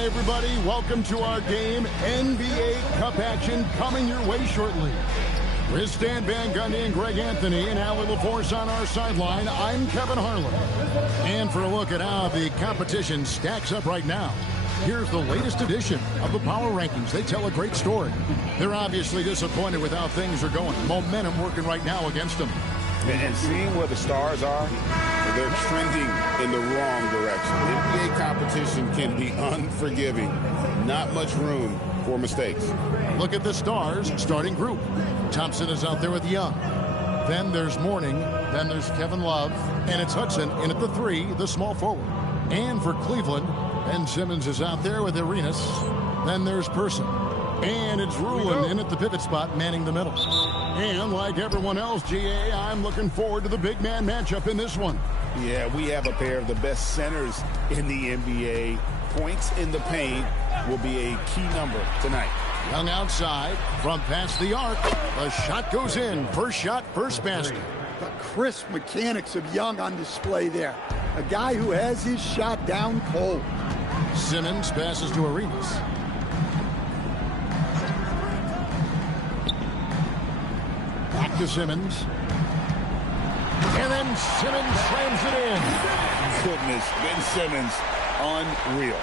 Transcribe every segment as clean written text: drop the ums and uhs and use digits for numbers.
Hi, everybody. Welcome to our game. NBA Cup action coming your way shortly. With Stan Van Gundy and Greg Anthony and Allie LaForce on our sideline, I'm Kevin Harlan. And for a look at how the competition stacks up right now, here's the latest edition of the Power Rankings. They tell a great story. They're obviously disappointed with how things are going. Momentum working right now against them. And seeing where the stars are, they're trending in the wrong direction. NBA competition can be unforgiving. Not much room for mistakes. Look at the stars starting group. Thompson is out there with Young. Then there's Mourning. Then there's Kevin Love. And it's Hudson in at the 3, the small forward. And for Cleveland, Ben Simmons is out there with Arenas. Then there's Person. And it's Rulin in at the pivot spot, manning the middle. And like everyone else, GA, I'm looking forward to the big man matchup in this one. Yeah, we have a pair of the best centers in the NBA. Points in the paint will be a key number tonight. Young outside from past the arc. The shot goes in. First shot, first basket. The crisp mechanics of Young on display there. A guy who has his shot down cold. Simmons passes to Arenas. Back to Simmons. And then Simmons slams it in. Goodness, Ben Simmons, unreal.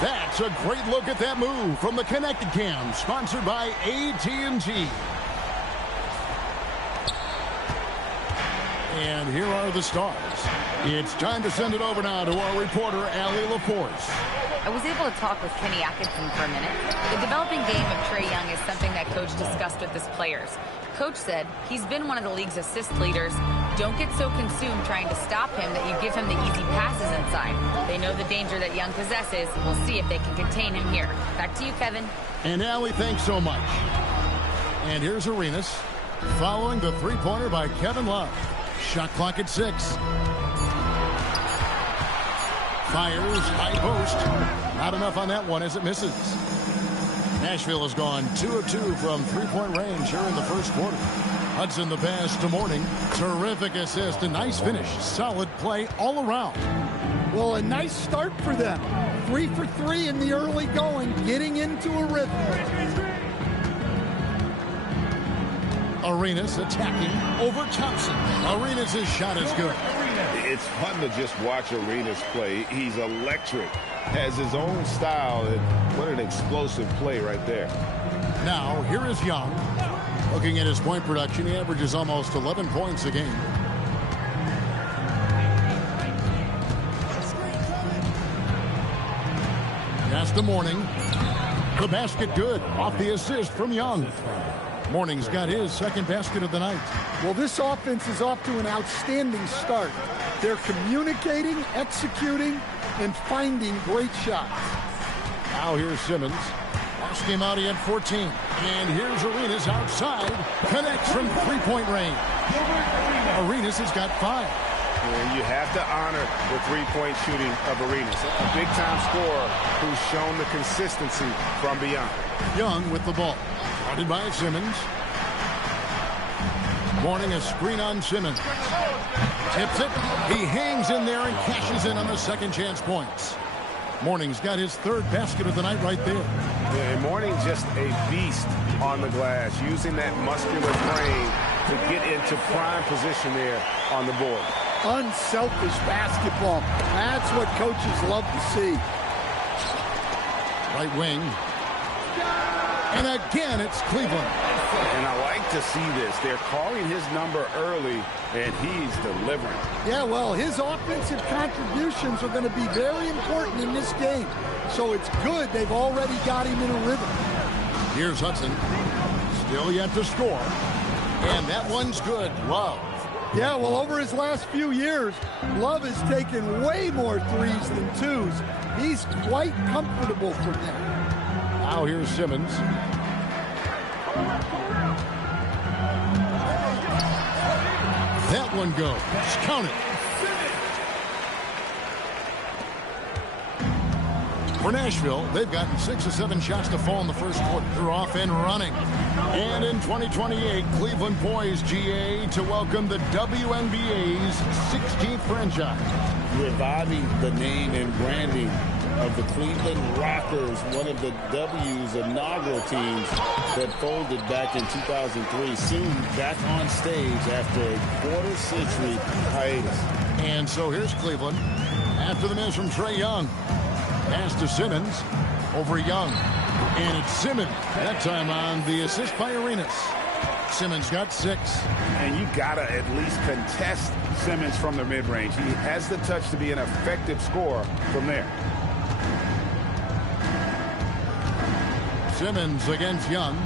That's a great look at that move from the Connected Cam, sponsored by AT&T. And here are the stars. It's time to send it over now to our reporter, Allie LaForce. I was able to talk with Kenny Atkinson for a minute. The developing game of Trae Young is something that Coach discussed with his players. Coach said he's been one of the league's assist leaders. Don't get so consumed trying to stop him that you give him the easy passes inside. They know the danger that Young possesses. We'll see if they can contain him here. Back to you, Kevin. And Allie, thanks so much. And here's Arenas following the three-pointer by Kevin Love. Shot clock at 6. Fires, high post. Not enough on that one as it misses. Nashville has gone 2 of 2 from three-point range here in the first quarter. Hudson the pass to Mourning. Terrific assist, a nice finish. Solid play all around. Well, a nice start for them. 3 for 3 in the early going, getting into a rhythm. Arenas attacking over Thompson. Arenas' shot is good. It's fun to just watch Arenas play. He's electric. Has his own style. And what an explosive play right there. Now, here is Young. Looking at his point production, he averages almost 11 points a game. That's the Mourning. The basket good. Off the assist from Young. Mourning's got his second basket of the night. Well, this offense is off to an outstanding start. They're communicating, executing, and finding great shots. Now here's Simmons. Last game out, he had 14. And here's Arenas outside. Connects from three-point range. Arenas has got 5. And you have to honor the three-point shooting of Arenas. A big-time scorer who's shown the consistency from beyond. Young with the ball. Guarded by Simmons. Mourning a screen on Simmons. Tips it. He hangs in there and cashes in on the second chance points. Mourning's got his third basket of the night right there. Yeah, and Mourning just a beast on the glass, using that muscular frame to get into prime position there on the board. Unselfish basketball. That's what coaches love to see. Right wing. And again, it's Cleveland. And I like to see this. They're calling his number early, and he's delivering. Yeah, well, his offensive contributions are going to be very important in this game. So it's good they've already got him in a rhythm. Here's Hudson. Still yet to score. And that one's good. Love. Yeah, well, over his last few years, Love has taken way more threes than twos. He's quite comfortable from there. Now here's Simmons. That one goes. Count it. For Nashville, they've gotten 6 of 7 shots to fall in the first quarter. They're off and running. And in 2028, Cleveland poised, GA, to welcome the WNBA's 16th franchise. Reviving the name and branding of the Cleveland Rockers, one of the W's inaugural teams that folded back in 2003. Soon back on stage after a quarter-century hiatus. And so here's Cleveland after the miss from Trae Young. Pass to Simmons over Young. And it's Simmons. That time on the assist by Arenas. Simmons got 6. And you got to at least contest Simmons from the mid-range. He has the touch to be an effective scorer from there. Simmons against Young.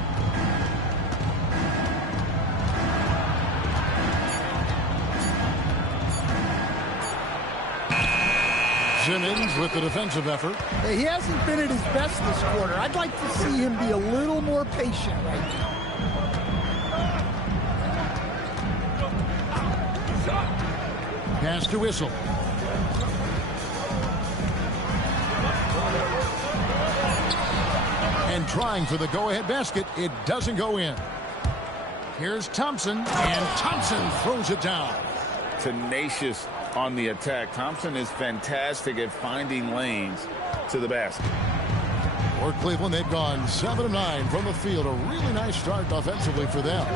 Simmons with the defensive effort. Hey, he hasn't been at his best this quarter. I'd like to see him be a little more patient right now. Pass to Whistle. And trying for the go-ahead basket. It doesn't go in. Here's Thompson. And Thompson throws it down. Tenacious on the attack. Thompson is fantastic at finding lanes to the basket. For Cleveland, they've gone 7 of 9 from the field. A really nice start offensively for them.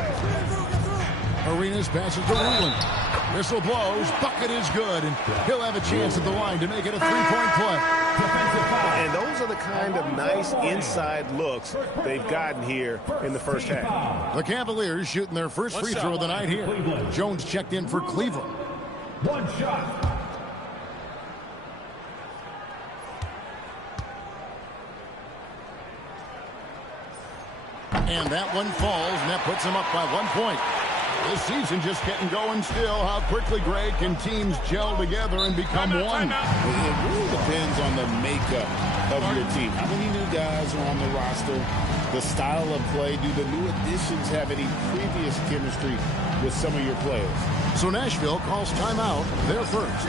Arenas passes to Rowland. Whistle blows. Bucket is good. And he'll have a chance at the line to make it a 3-point play. And those are the kind of nice inside looks they've gotten here in the first half. The Cavaliers shooting their first free throw of the night here. Jones checked in for Cleveland. 1 shot. And that one falls, and that puts them up by 1 point. This season just getting going still. How quickly, Greg, can teams gel together and become one? It really depends on the makeup of your team. How many new guys are on the roster? The style of play. Do the new additions have any previous chemistry with some of your players? So Nashville calls timeout. They're first.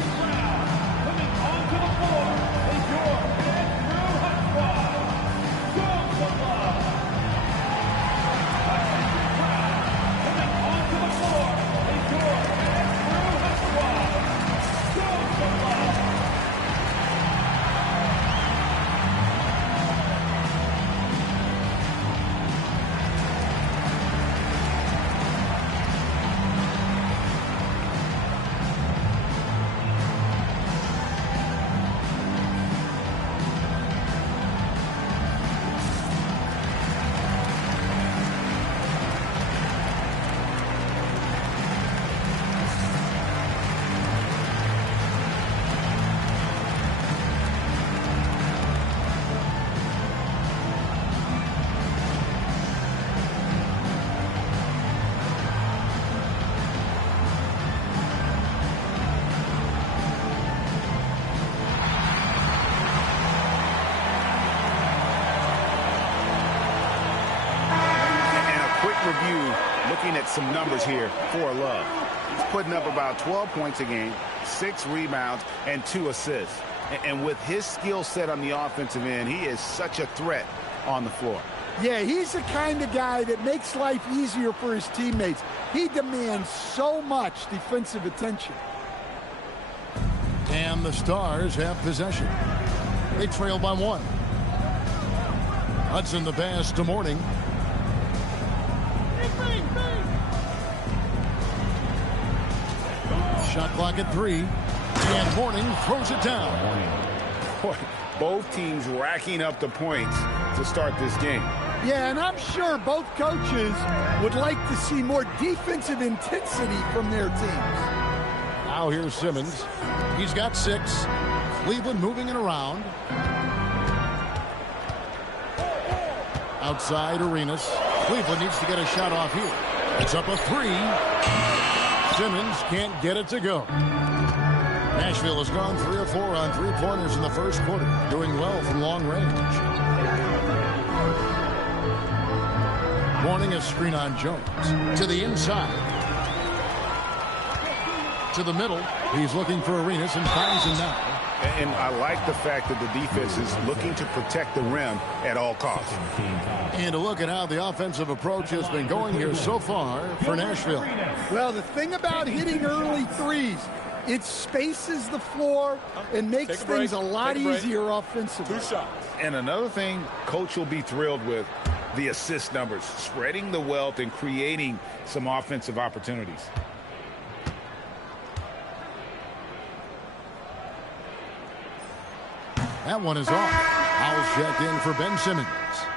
Review, looking at some numbers here for Love. He's putting up about 12 points a game, 6 rebounds, and 2 assists. And with his skill set on the offensive end, he is such a threat on the floor. Yeah, he's the kind of guy that makes life easier for his teammates. He demands so much defensive attention. And the Stars have possession. They trail by 1. Hudson the pass to Mourning. Shot clock at 3. And Mourning throws it down. Boy, both teams racking up the points to start this game. Yeah, and I'm sure both coaches would like to see more defensive intensity from their teams. Now here's Simmons. He's got 6. Cleveland moving it around. Outside Arenas. Cleveland needs to get a shot off here. It's up a 3. Simmons can't get it to go. Nashville has gone 3 of 4 on 3-pointers in the first quarter, doing well from long range. Mourning a screen on Jones. To the inside. To the middle. He's looking for Arenas and finds him now. And I like the fact that the defense is looking to protect the rim at all costs. And a look at how the offensive approach has been going here so far for Nashville. Well, the thing about hitting early threes, It spaces the floor and makes things a lot easier offensively. 2 shots. And another thing coach will be thrilled with, the assist numbers, spreading the wealth and creating some offensive opportunities. That one is off. Howell's checked in for Ben Simmons.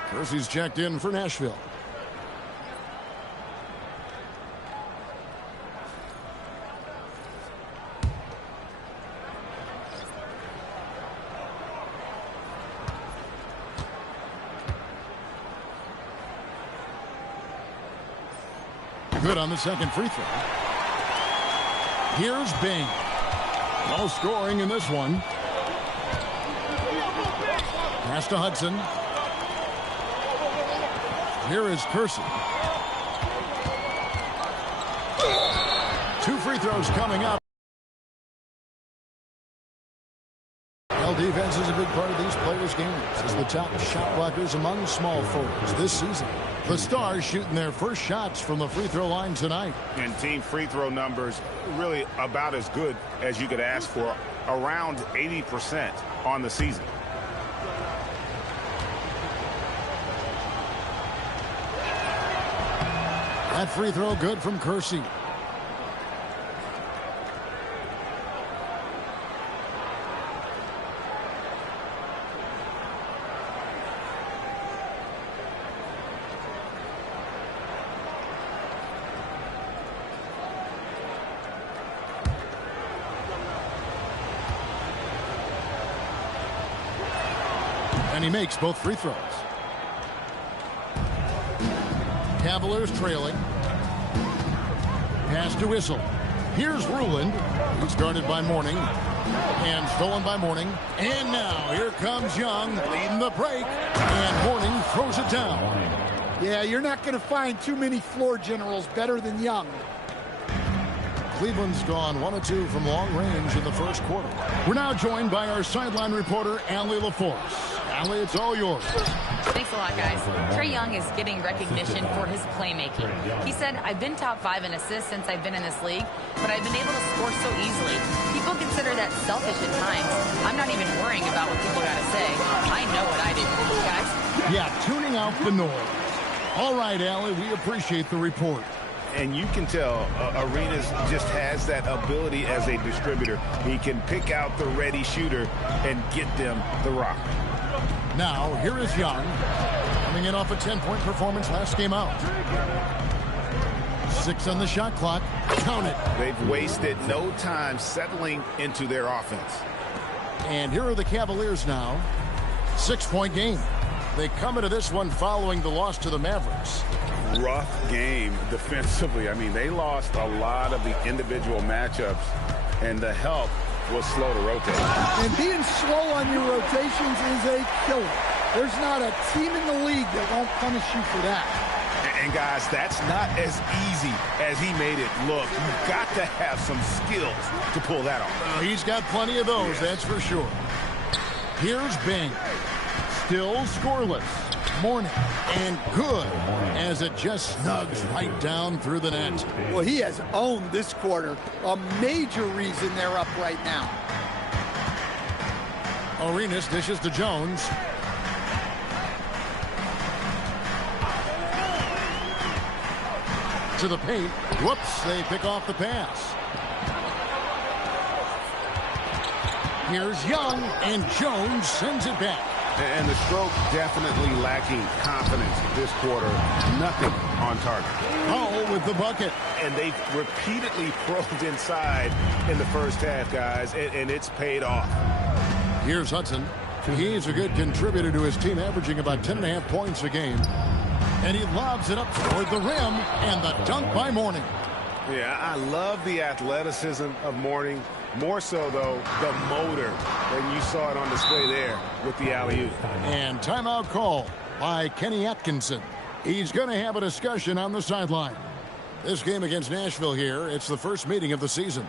Kersey's checked in for Nashville. Good on the second free throw. Here's Bing. No scoring in this one. Pass to Hudson. Here is Kersey. 2 free throws coming up. Well, defense is a big part of these players' games as the top shot blockers among small forwards this season. The Stars shooting their first shots from the free throw line tonight. And team free throw numbers really about as good as you could ask for, around 80% on the season. That free throw good from Kersey. And he makes both free throws. Cavaliers trailing. Pass to Whistle. Here's Ruland. He's guarded by Mourning. And stolen by Mourning. And now here comes Young leading the break. And Mourning throws it down. Yeah, you're not going to find too many floor generals better than Young. Cleveland's gone 1 of 2 from long range in the first quarter. We're now joined by our sideline reporter, Allie LaForce. Allie, it's all yours. Thanks a lot, guys. Trae Young is getting recognition for his playmaking. He said, I've been top 5 in assists since I've been in this league, but I've been able to score so easily. People consider that selfish at times. I'm not even worrying about what people got to say. I know what I do. Guys? Yeah, tuning out the noise. All right, Allie, we appreciate the report. And you can tell Arenas just has that ability as a distributor. He can pick out the ready shooter and get them the rock. Now, here is Young, coming in off a 10-point performance last game out. 6 on the shot clock. Count it. They've wasted no time settling into their offense. And here are the Cavaliers now. 6-point game. They come into this one following the loss to the Mavericks. Rough game defensively. I mean, they lost a lot of the individual matchups, and the help was slow to rotate. And being slow on your rotations is a killer. There's not a team in the league that won't punish you for that. And guys, that's not as easy as he made it look. You've got to have some skills to pull that off. He's got plenty of those, that's for sure. Here's Bing. Still scoreless. Mourning. And good as it just snugs right down through the net. Well, he has owned this quarter. A major reason they're up right now. Arenas dishes to Jones. To the paint. Whoops, they pick off the pass. Here's Young, and Jones sends it back. And the stroke definitely lacking confidence this quarter. Nothing on target. Howell with the bucket. And they've repeatedly probed inside in the first half, guys, and it's paid off. Here's Hudson. He's a good contributor to his team, averaging about 10.5 points a game. And he lobs it up toward the rim, and the dunk by Mourning. Yeah, I love the athleticism of Mourning. More so, though, the motor. And you saw it on display there with the alley-oop. And timeout call by Kenny Atkinson. He's going to have a discussion on the sideline. This game against Nashville here, it's the first meeting of the season.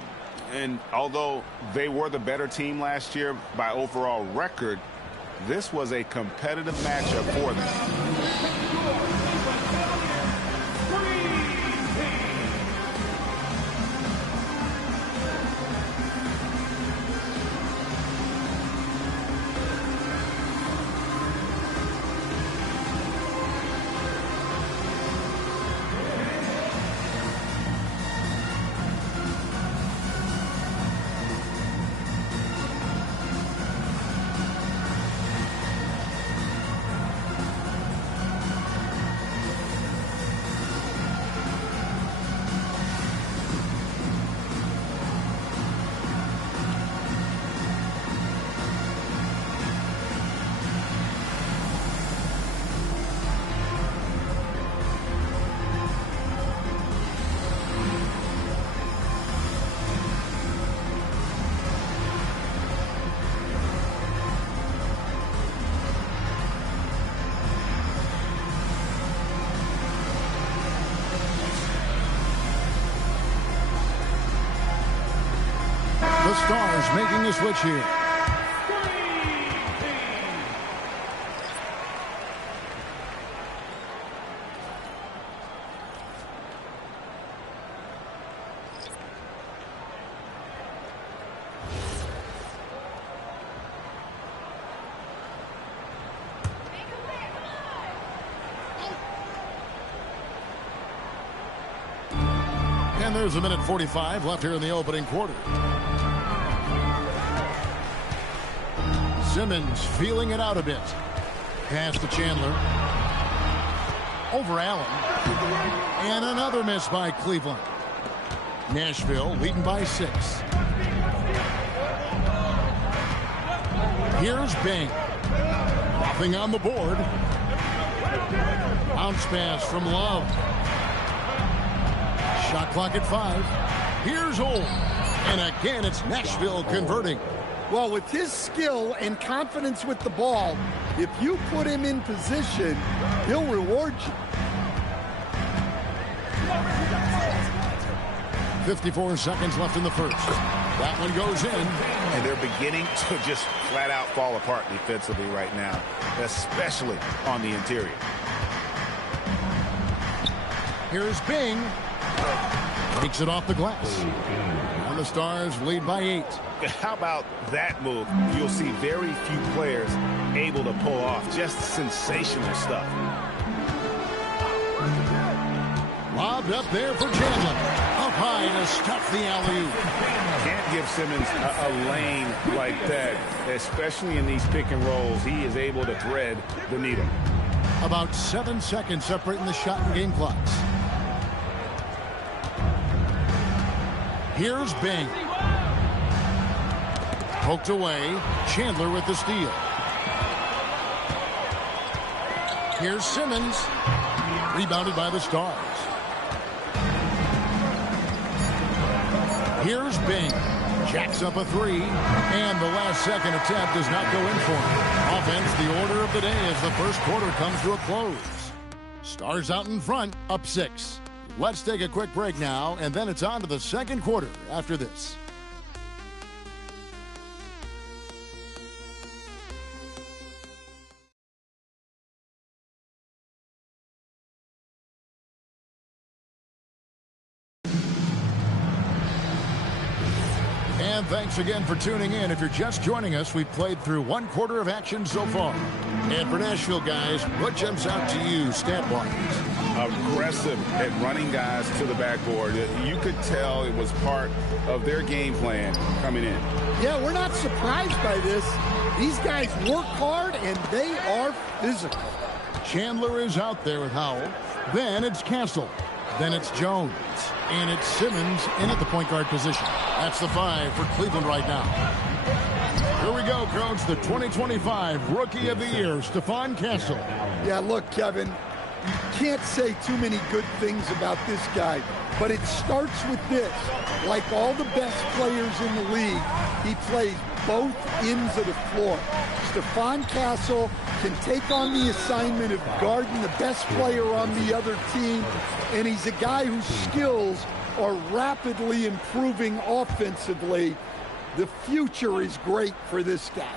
And although they were the better team last year by overall record, this was a competitive matchup for them. The Stars making the switch here. And there's a minute 45 left here in the opening quarter. Simmons feeling it out a bit. Pass to Chandler. Over Allen. And another miss by Cleveland. Nashville leading by 6. Here's Bing. Nothing on the board. Bounce pass from Love. Shot clock at 5. Here's Old. And again, it's Nashville converting. Well, with his skill and confidence with the ball, if you put him in position, he'll reward you. 54 seconds left in the first. That one goes in. And they're beginning to just flat out fall apart defensively right now, especially on the interior. Here's Bing. Takes it off the glass. And the Stars lead by 8. How about that move? You'll see very few players able to pull off just sensational stuff. Lobbed up there for Chandler. Up high to stuff the alley-oop. Can't give Simmons a lane like that, especially in these pick and rolls. He is able to thread the needle. About 7 seconds separating the shot and game clocks. Here's Bing. Poked away. Chandler with the steal. Here's Simmons. Rebounded by the Stars. Here's Bing. Jacks up a 3. And the last second attempt does not go in for him. Offense, the order of the day as the first quarter comes to a close. Stars out in front, up 6. Let's take a quick break now, and then it's on to the second quarter after this. And thanks again for tuning in. If you're just joining us, we've played through 1 quarter of action so far. And for Nashville, guys, what jumps out to you stat-wise? Aggressive at running guys to the backboard. You could tell it was part of their game plan coming in. Yeah, we're not surprised by this. These guys work hard, and they are physical. Chandler is out there with Howell. Then it's Castle. Then it's Jones. And it's Simmons in at the point guard position. That's the 5 for Cleveland right now. Here we go, Coach. The 2025 Rookie of the Year, Stephon Castle. Yeah, look, Kevin, you can't say too many good things about this guy, but it starts with this. Like all the best players in the league, he plays both ends of the floor. Stephon Castle can take on the assignment of guarding the best player on the other team, and he's a guy whose skills are rapidly improving offensively. The future is great for this guy.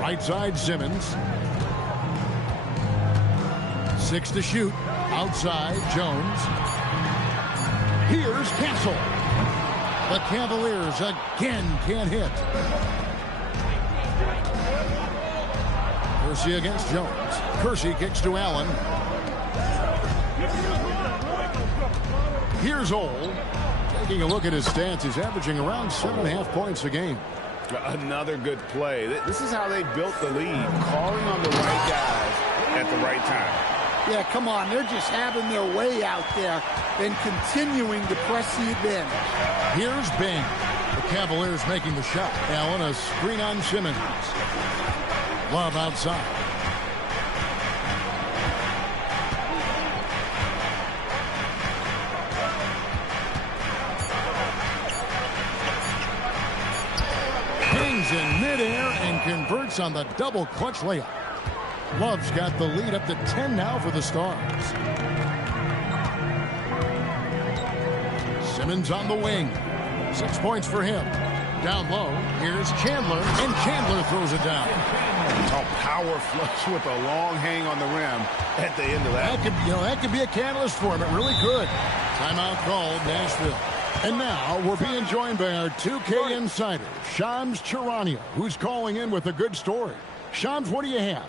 Right side, Simmons. 6 to shoot. Outside, Jones. Here's Castle. The Cavaliers again can't hit. Kersey against Jones. Kersey kicks to Allen. Here's Old. Taking a look at his stats, he's averaging around 7.5 points a game. Another good play. This is how they built the lead, calling on the right guys at the right time. Yeah, come on. They're just having their way out there and continuing to press the advantage. Here's Bing. The Cavaliers making the shot. Allen, a screen on Simmons. Love outside. Hangs in midair and converts on the double clutch layup. Love's got the lead up to 10 now for the Stars. Simmons on the wing. 6 points for him. Down low, here's Chandler, and Chandler throws it down. A power flush with a long hang on the rim at the end of that. That could be a catalyst for him. It really could. Timeout called, Nashville. And now we're being joined by our 2K insider, Shams Charania, who's calling in with a good story. Shams, what do you have?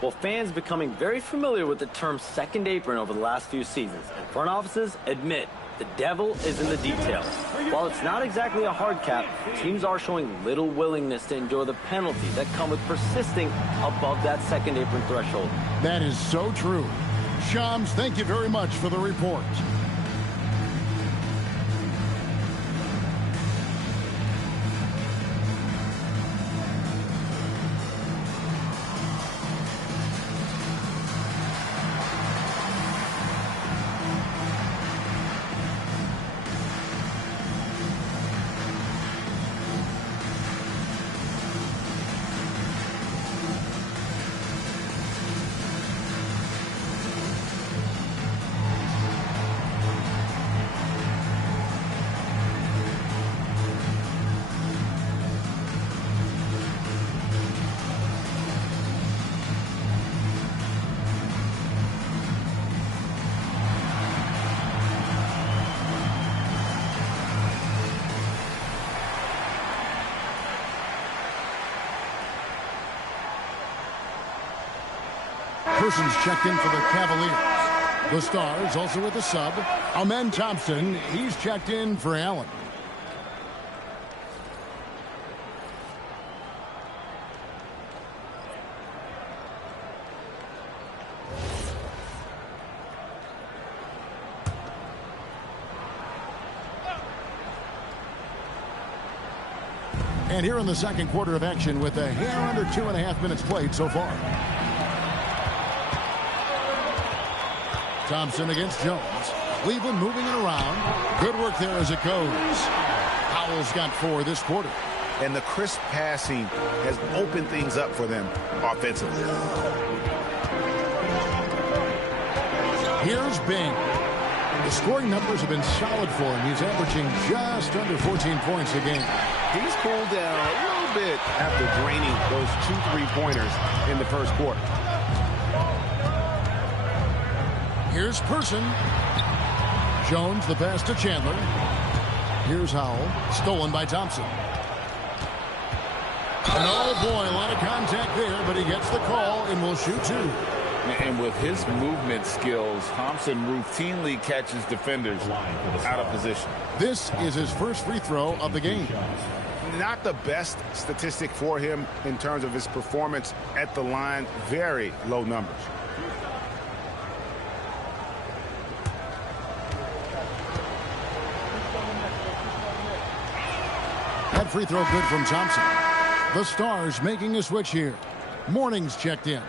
Well, fans becoming very familiar with the term second apron over the last few seasons, and front offices admit the devil is in the details. While it's not exactly a hard cap, teams are showing little willingness to endure the penalties that come with persisting above that second apron threshold. That is so true. Shams, thank you very much for the report. Persons checked in for the Cavaliers. The Stars also with the sub. Amen Thompson, he's checked in for Allen. And here in the second quarter of action with a hair under 2.5 minutes played so far. Thompson against Jones. Cleveland moving it around. Good work there as it goes. Powell's got 4 this quarter. And the crisp passing has opened things up for them offensively. Here's Bing. The scoring numbers have been solid for him. He's averaging just under 14 points a game. He's cooled down a little bit after draining those 2 3-pointers in the first quarter. Here's Person. Jones, the pass to Chandler. Here's Howell. Stolen by Thompson. And oh boy, a lot of contact there, but he gets the call and will shoot 2. And with his movement skills, Thompson routinely catches defenders out of position. This is his first free throw of the game. Not the best statistic for him in terms of his performance at the line. Very low numbers. That free throw good from Thompson. The Stars making a switch here. Morning's checked in.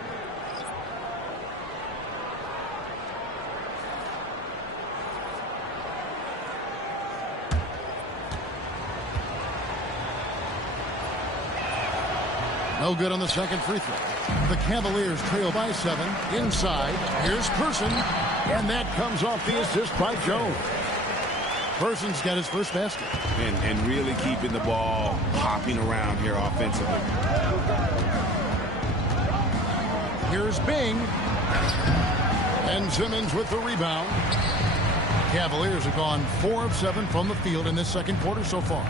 No good on the second free throw. The Cavaliers trail by 7. Inside, here's Person. And that comes off the assist by Jones. Person's got his first basket. And really keeping the ball hopping around here offensively. Here's Bing. And Simmons with the rebound. Cavaliers have gone 4 of 7 from the field in this second quarter so far.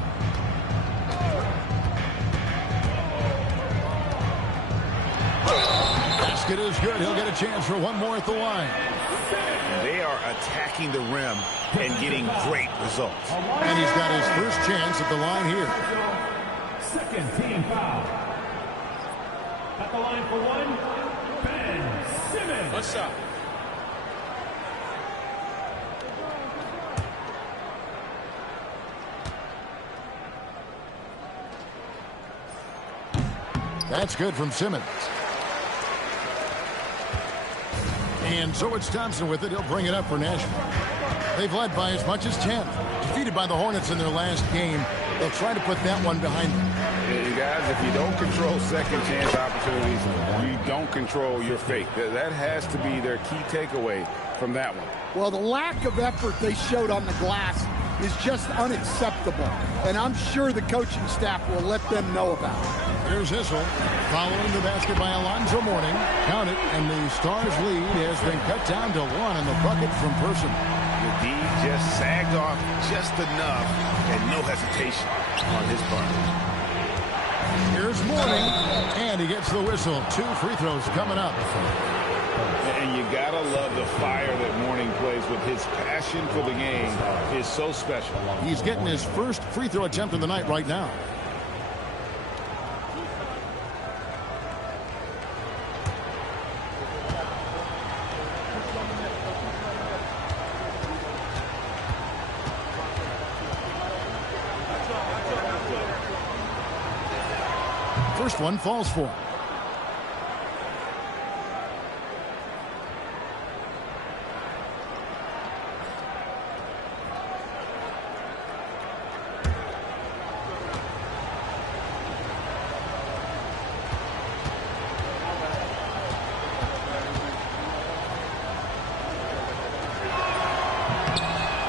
Basket is good. He'll get a chance for one more at the line. They are attacking the rim and getting great results. And he's got his first chance at the line here. Second team foul. At the line for 1, Ben Simmons. What's up? That's good from Simmons. And so it's Thompson with it. He'll bring it up for Nashville. They've led by as much as 10. Defeated by the Hornets in their last game. They'll try to put that one behind them. You guys, if you don't control second chance opportunities, you don't control your fate. That has to be their key takeaway from that one. Well, the lack of effort they showed on the glass is just unacceptable. And I'm sure the coaching staff will let them know about it. Here's Issel following the basket by Alonzo Mourning. Count it, and the Stars' lead has been cut down to 1 in the bucket from Person. The D just sagged off just enough and no hesitation on his part. Here's Mourning, and he gets the whistle. 2 free throws coming up. And you gotta love the fire that Mourning plays with. His passion for the game is so special. He's getting his first free throw attempt of the night right now. First one falls for him.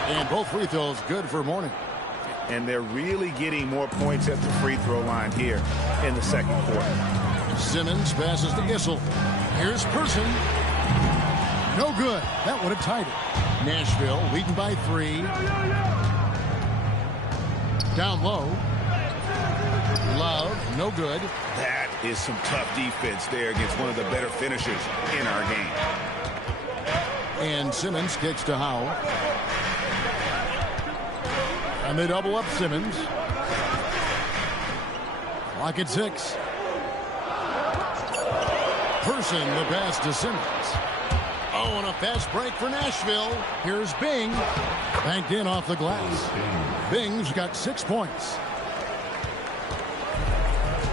And both free throws good for Mourning. And they're really getting more points at the free throw line here in the second quarter. Simmons passes to Issel. Here's Person. No good. That would have tied it. Nashville leading by 3. Down low. Love, no good. That is some tough defense there against one of the better finishers in our game. And Simmons kicks to Howell. And they double up Simmons. Clock at 6. Person, the pass to Simmons. Oh, and a fast break for Nashville. Here's Bing. Banked in off the glass. Bing's got 6 points.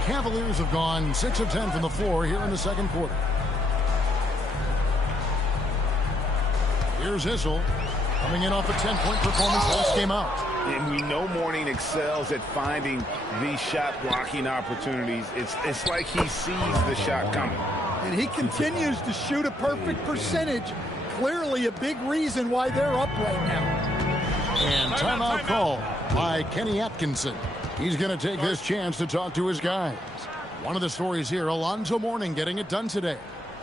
Cavaliers have gone 6 of 10 from the floor here in the second quarter. Here's Issel coming in off a 10-point performance last game out. And we know Mourning excels at finding these shot blocking opportunities. It's like he sees the shot coming. And he continues to shoot a perfect percentage. Clearly a big reason why they're up right now. And timeout call by Kenny Atkinson. He's going to take this chance to talk to his guys. One of the stories here, Alonzo Mourning getting it done today.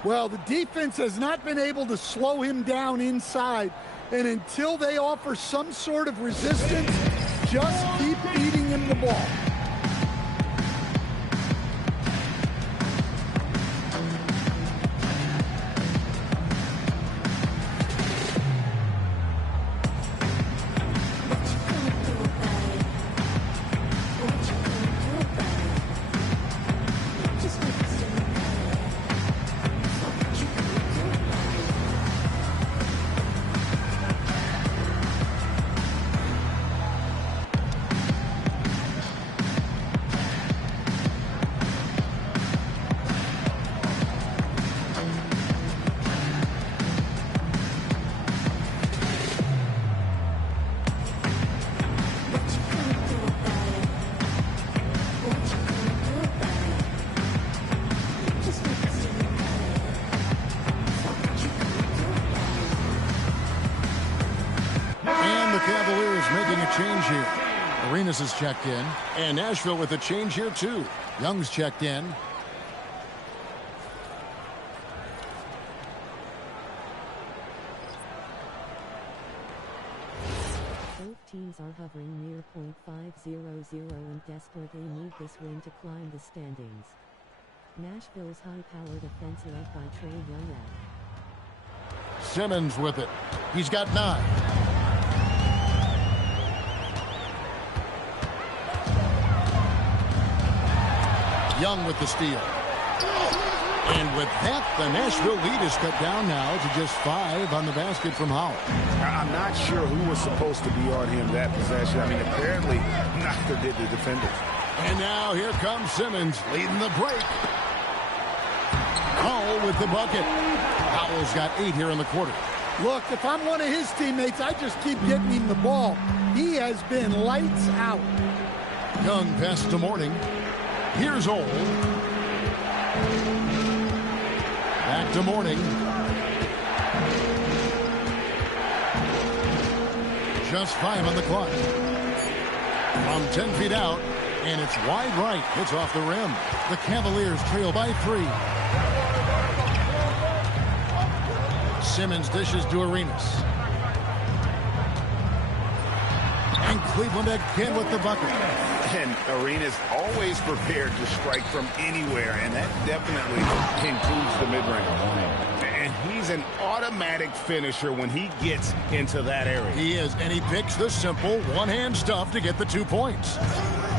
Well, the defense has not been able to slow him down inside. And until they offer some sort of resistance, just keep feeding him the ball. Cavaliers making a change here. Arenas is checked in. And Nashville with a change here, too. Young's checked in. Both teams are hovering near .500 and desperately need this win to climb the standings. Nashville's high-powered offense led by Trae Young. Simmons with it. He's got 9. Young with the steal. And with that, the Nashville lead is cut down now to just 5 on the basket from Howell. I'm not sure who was supposed to be on him that possession. I mean, apparently neither did the defenders. And now here comes Simmons leading the break. Howell with the bucket. Howell's got 8 here in the quarter. Look, if I'm one of his teammates, I just keep getting him the ball. He has been lights out. Young passes to Mourning. Here's Old. Back to Mourning. Just 5 on the clock. From 10 feet out, and it's wide right. It's off the rim. The Cavaliers trail by 3. Simmons dishes to Arenas. And Cleveland again with the bucket. And Arenas always prepared to strike from anywhere, and that definitely includes the mid-range. And he's an automatic finisher when he gets into that area. He is, and he picks the simple one-hand stuff to get the 2 points.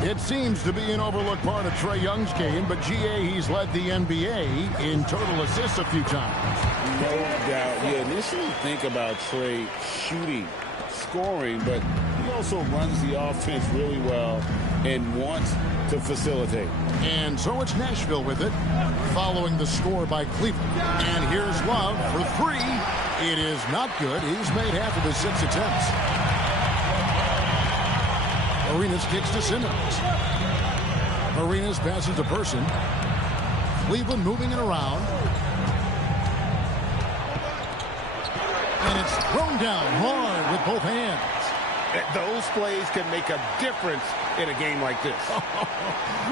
It seems to be an overlooked part of Trae Young's game, but GA, he's led the NBA in total assists a few times. No doubt. You initially think about Trae shooting, scoring, but he also runs the offense really well and wants to facilitate. And so it's Nashville with it, following the score by Cleveland. And here's Love for 3. It is not good. He's made half of his 6 attempts. Arenas kicks to Simmons. Arenas passes to Person. Cleveland moving it around. And it's thrown down hard with both hands. Those plays can make a difference in a game like this.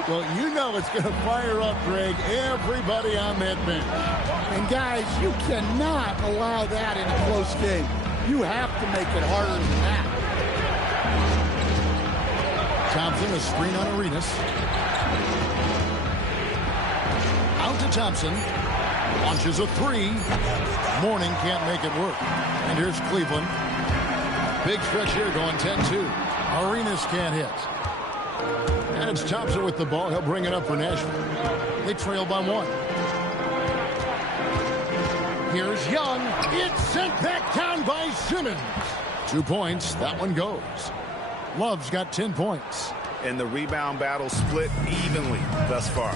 Well, you know it's going to fire up, Greg, everybody on that bench. And, guys, you cannot allow that in a close game. You have to make it harder than that. Thompson, a screen on Arenas. Out to Thompson. Launches a 3. Mourning can't make it work. And here's Cleveland. Big stretch here going 10-2. Arenas can't hit. And it's Thompson with the ball. He'll bring it up for Nashville. They trail by 1. Here's Young. It's sent back down by Simmons. 2 points. That one goes. Love's got 10 points. And the rebound battle split evenly thus far.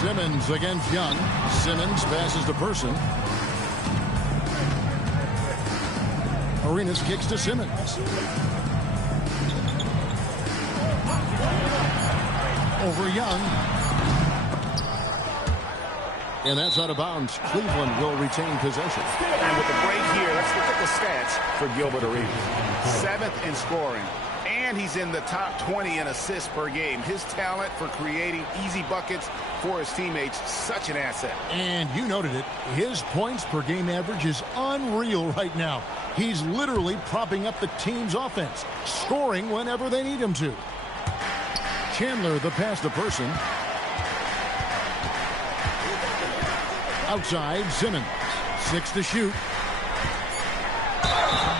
Simmons against Young. Simmons passes to Person. Arenas kicks to Simmons. Over Young. And that's out of bounds. Cleveland will retain possession. And with the break here, let's look at the stats for Gilbert Arenas. 7th in scoring. And he's in the top 20 in assists per game. His talent for creating easy buckets for his teammates, such an asset. And you noted it. His points per game average is unreal right now. He's literally propping up the team's offense, scoring whenever they need him to. Chandler, the pass to Person. Outside, Simmons. 6 to shoot.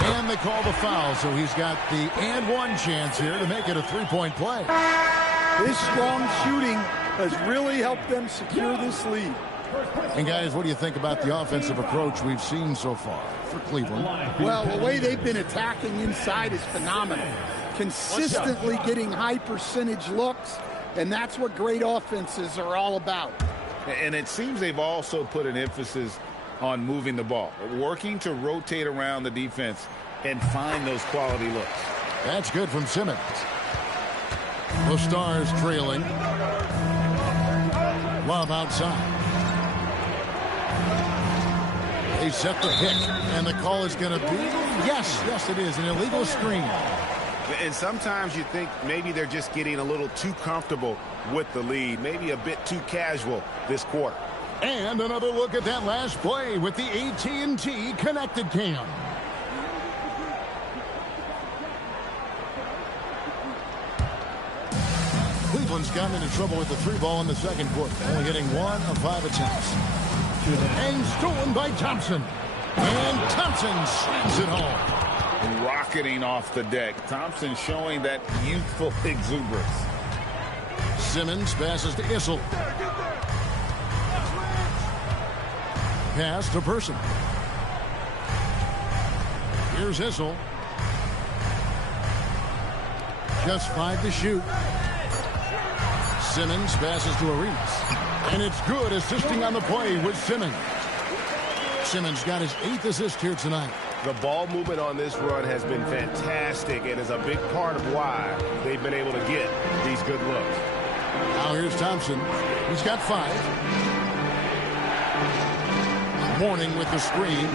And they call the foul, so he's got the and 1 chance here to make it a 3-point play. His strong shooting has really helped them secure this lead. And guys, what do you think about the offensive approach we've seen so far for Cleveland? Well, the way they've been attacking inside is phenomenal. Consistently getting high percentage looks, and that's what great offenses are all about. And it seems they've also put an emphasis on moving the ball, working to rotate around the defense and find those quality looks. That's good from Simmons. The Stars trailing. Love outside. They set the pick, and the call is going to be, yes, it is, an illegal screen. And sometimes you think maybe they're just getting a little too comfortable with the lead, maybe a bit too casual this quarter. And another look at that last play with the AT&T connected cam. Cleveland's gotten into trouble with the 3 ball in the second quarter, only hitting 1 of 5 attempts. And stolen by Thompson. And Thompson slams it home. Rocketing off the deck. Thompson showing that youthful exuberance. Simmons passes to Issel. Pass to Person. Here's Issel. Just 5 to shoot. Simmons passes to Arenas. And it's good, assisting on the play with Simmons. Simmons got his 8th assist here tonight. The ball movement on this run has been fantastic and is a big part of why they've been able to get these good looks. Now here's Thompson. He's got 5. Mourning with the screen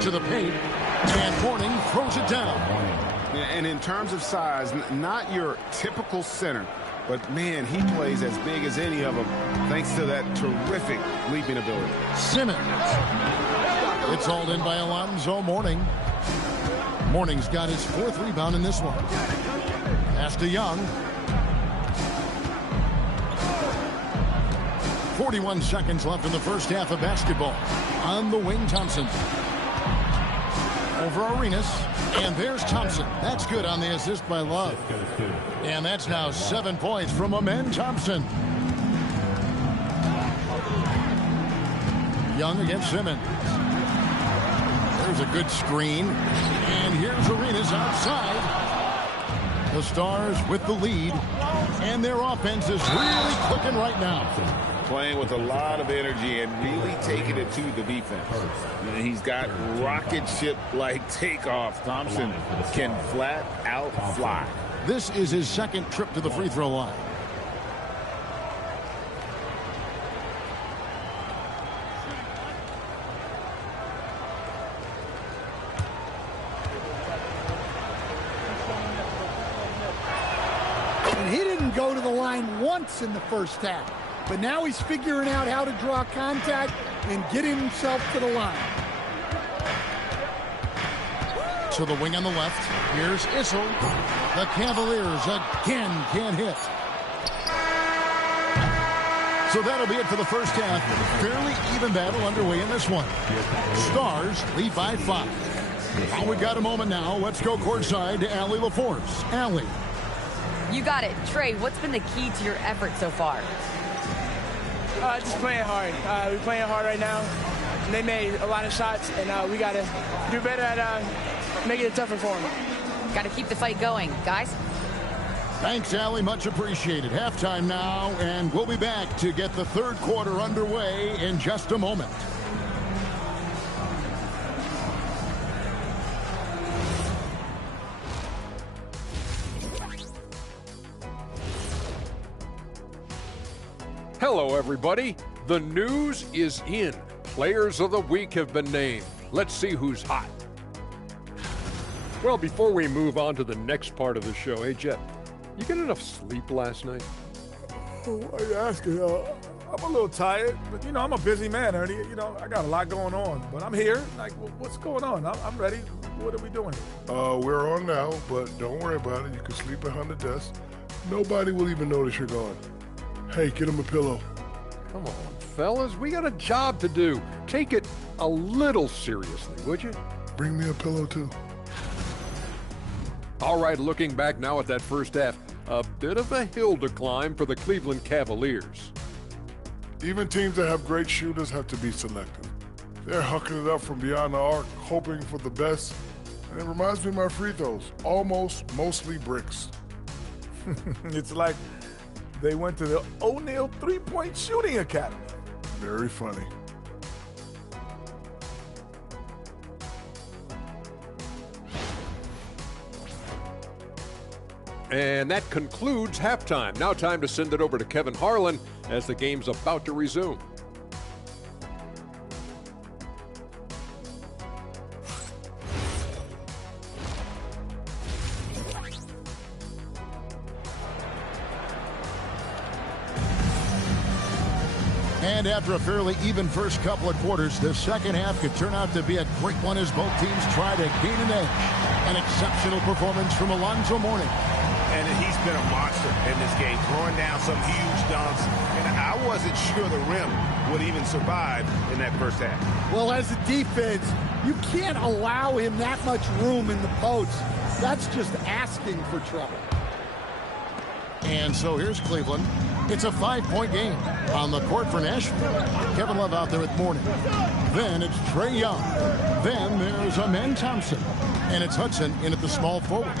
to the paint, and Mourning throws it down. And in terms of size, not your typical center, but man, he plays as big as any of them thanks to that terrific leaping ability. Simmons. It's hauled in by Alonzo Mourning. Mourning's got his 4th rebound in this one. Pass to Young. 41 seconds left in the first half of basketball. On the wing, Thompson. Over Arenas. And there's Thompson. That's good on the assist by Love. And that's now 7 points from Amen Thompson. Young against Simmons. There's a good screen. And here's Arenas outside. The Stars with the lead. And their offense is really clicking right now. Playing with a lot of energy and really taking it to the defense. And he's got rocket ship-like takeoff. Thompson can flat out fly. This is his 2nd trip to the free throw line. And he didn't go to the line once in the first half. But now he's figuring out how to draw contact and get himself to the line. To the wing on the left. Here's Issel. The Cavaliers again can't hit. So that'll be it for the first half. Fairly even battle underway in this one. Stars lead by 5. Well, we've got a moment now. Let's go courtside to Allie LaForce. Allie. You got it. Trey, what's been the key to your effort so far? Just playing hard. We're playing hard right now. And they made a lot of shots, and we got to do better at making it tougher for them. Got to keep the fight going, guys. Thanks, Allie. Much appreciated. Halftime now, and we'll be back to get the 3rd quarter underway in just a moment. Hello, everybody. The news is in. Players of the week have been named. Let's see who's hot. Well, before we move on to the next part of the show, hey, Jet, you get enough sleep last night? Why are you asking? I'm a little tired, but, I'm a busy man, Ernie. I got a lot going on, but I'm here. Like, what's going on? I'm ready. What are we doing? We're on now, but don't worry about it. You can sleep behind the desk. Nobody will even notice you're gone. Hey, get him a pillow. Come on, fellas. We got a job to do. Take it a little seriously, would you? Bring me a pillow, too. All right, looking back now at that first half, a bit of a hill to climb for the Cleveland Cavaliers. Even teams that have great shooters have to be selective. They're hucking it up from beyond the arc, hoping for the best. And it reminds me of my free throws. Almost, mostly bricks. It's like they went to the O'Neal three-point shooting academy. Very funny. And that concludes halftime. Now time to send it over to Kevin Harlan as the game's about to resume. And after a fairly even first couple of quarters, the second half could turn out to be a great one as both teams try to gain an edge. An exceptional performance from Alonzo Mourning. And he's been a monster in this game, throwing down some huge dunks. And I wasn't sure the rim would even survive in that first half. Well, as a defense, you can't allow him that much room in the post. That's just asking for trouble. And so here's Cleveland. It's a 5-point game on the court for Nashville. Kevin Love out there with Mourning. Then it's Trae Young. Then there's Amen Thompson. And it's Hudson in at the small forward.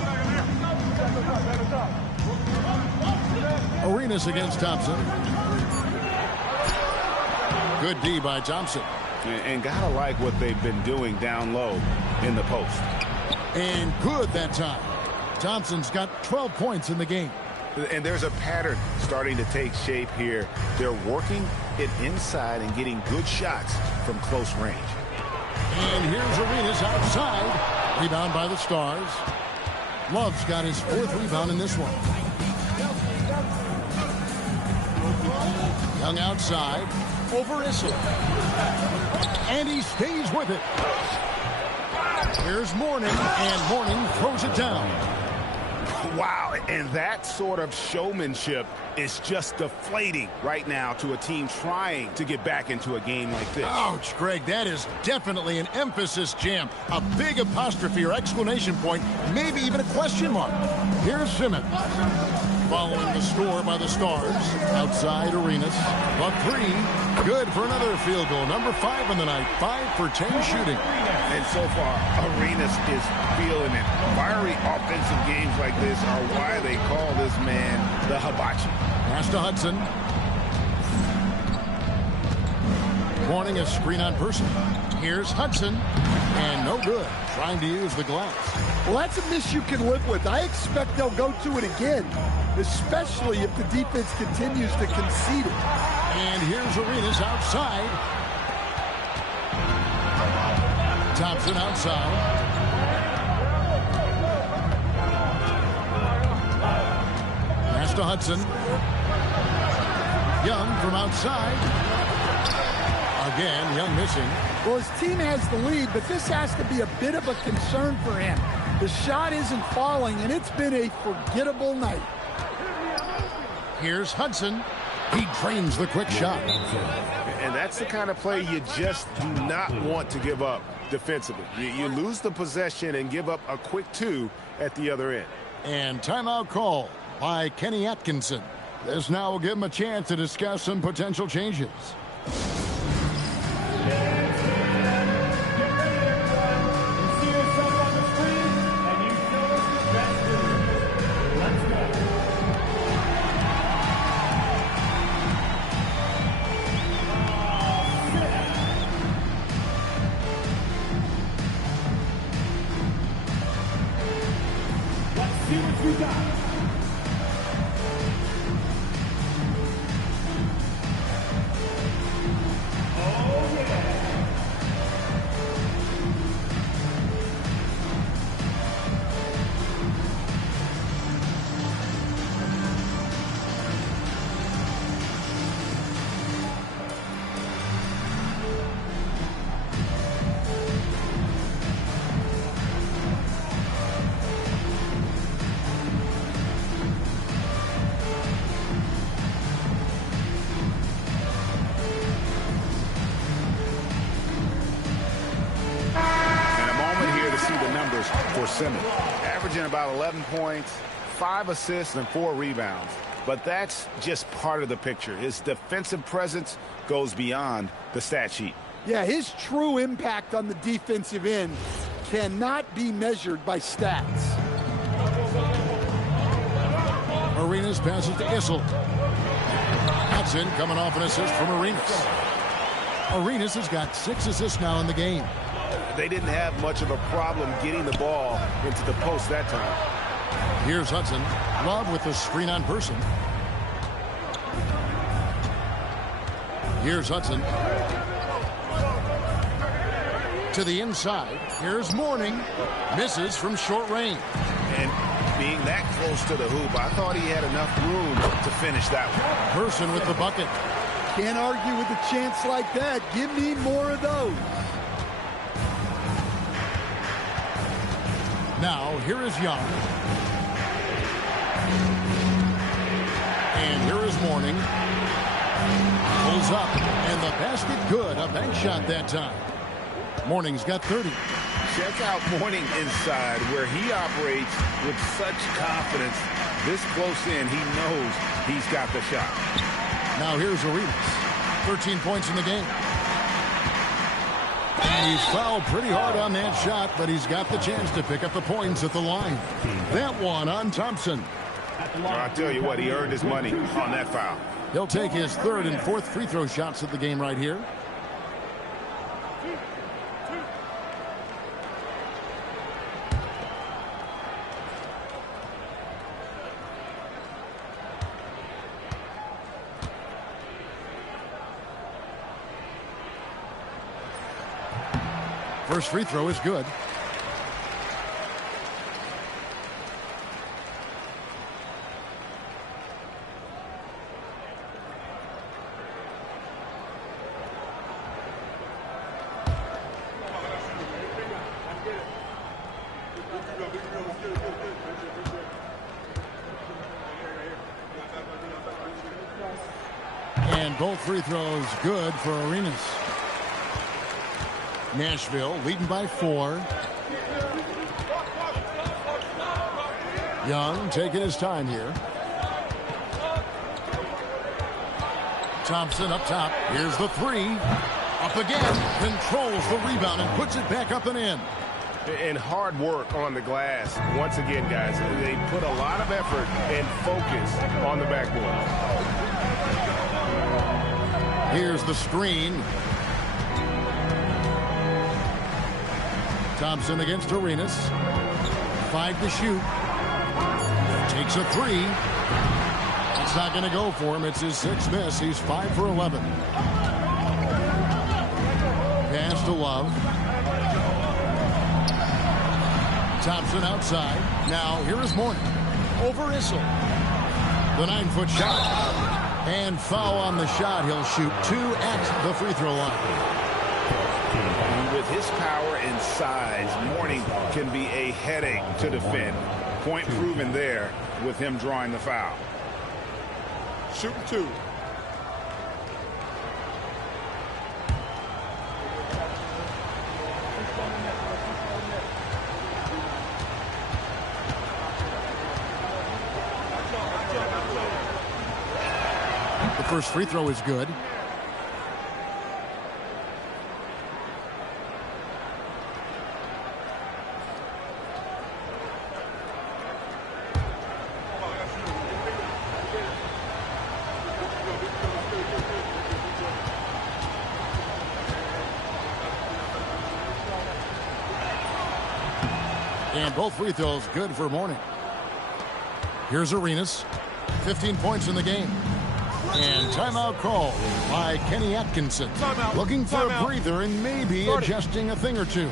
Arenas against Thompson. Good D by Thompson. And gotta like what they've been doing down low in the post. And good that time. Thompson's got 12 points in the game. And there's a pattern starting to take shape here. They're working it inside and getting good shots from close range. And here's Arenas outside. Rebound by the Stars. Love's got his 4th rebound in this one. Young outside. Over Issel. And he stays with it. Here's Mourning, and Mourning throws it down. Wow, and that sort of showmanship is just deflating right now to a team trying to get back into a game like this. Ouch, Greg, that is definitely an emphasis jam. A big apostrophe or exclamation point, maybe even a question mark. Here's Simmons. Following the score by the Stars. Outside Arenas. But 3. Good for another field goal. Number 5 on the night. 5 for 10 shooting. And so far, Arenas is feeling it. Fiery offensive games like this are why they call this man the hibachi. Pass to Hudson. Warning, a screen on Person. Here's Hudson. And no good. Trying to use the glass. Well, that's a miss you can live with. I expect they'll go to it again, especially if the defense continues to concede it. And here's Arenas outside. Thompson outside. Pass to Hudson. Young from outside. Again, Young missing. Well, his team has the lead, but this has to be a bit of a concern for him. The shot isn't falling, and it's been a forgettable night. Here's Hudson. He drains the quick shot. And that's the kind of play you just do not want to give up defensively. You lose the possession and give up a quick 2 at the other end. And timeout call by Kenny Atkinson. This now will give him a chance to discuss some potential changes. For Simmons, averaging about 11 points, 5 assists, and 4 rebounds. But that's just part of the picture. His defensive presence goes beyond the stat sheet. Yeah, his true impact on the defensive end cannot be measured by stats. Arenas passes to Issel. Hudson coming off an assist from Arenas. Arenas has got 6 assists now in the game. They didn't have much of a problem getting the ball into the post that time. Here's Hudson. Love with the screen on Person. Here's Hudson. To the inside. Here's Mourning. Misses from short range. And being that close to the hoop, I thought he had enough room to finish that one. Person with the bucket. Can't argue with a chance like that. Give me more of those. Now, here is Young. And here is Mourning. Pulls up, and the basket good. A bank shot that time. Mourning's got 30. Check out Mourning inside, where he operates with such confidence. This close in, he knows he's got the shot. Now here's Arenas. 13 points in the game. And he's fouled pretty hard on that shot, but he's got the chance to pick up the points at the line. That one on Thompson. I'll tell you what, he earned his money on that foul. He'll take his 3rd and 4th free throw shots of the game right here. First free throw is good. And both free throws good for Arenas. Nashville leading by 4. Young taking his time here. Thompson up top. Here's the 3. Up again. Controls the rebound and puts it back up and in. And hard work on the glass. Once again, guys, they put a lot of effort and focus on the backboard. Here's the screen. Thompson against Arenas. 5 to shoot. Takes a 3. It's not going to go for him. It's his 6th miss. He's 5 for 11. Pass to Love. Thompson outside. Now here is Morning. Over Issel. The 9-foot shot. And foul on the shot. He'll shoot 2 at the free throw line. With his power and size, Morning can be a headache to defend. Point proven there with him drawing the foul. Shooting 2. The first free throw is good. And both free throws good for Morning. Here's Arenas. 15 points in the game. And timeout call by Kenny Atkinson. Timeout. Looking for Timeout. a breather and maybe adjusting a thing or two.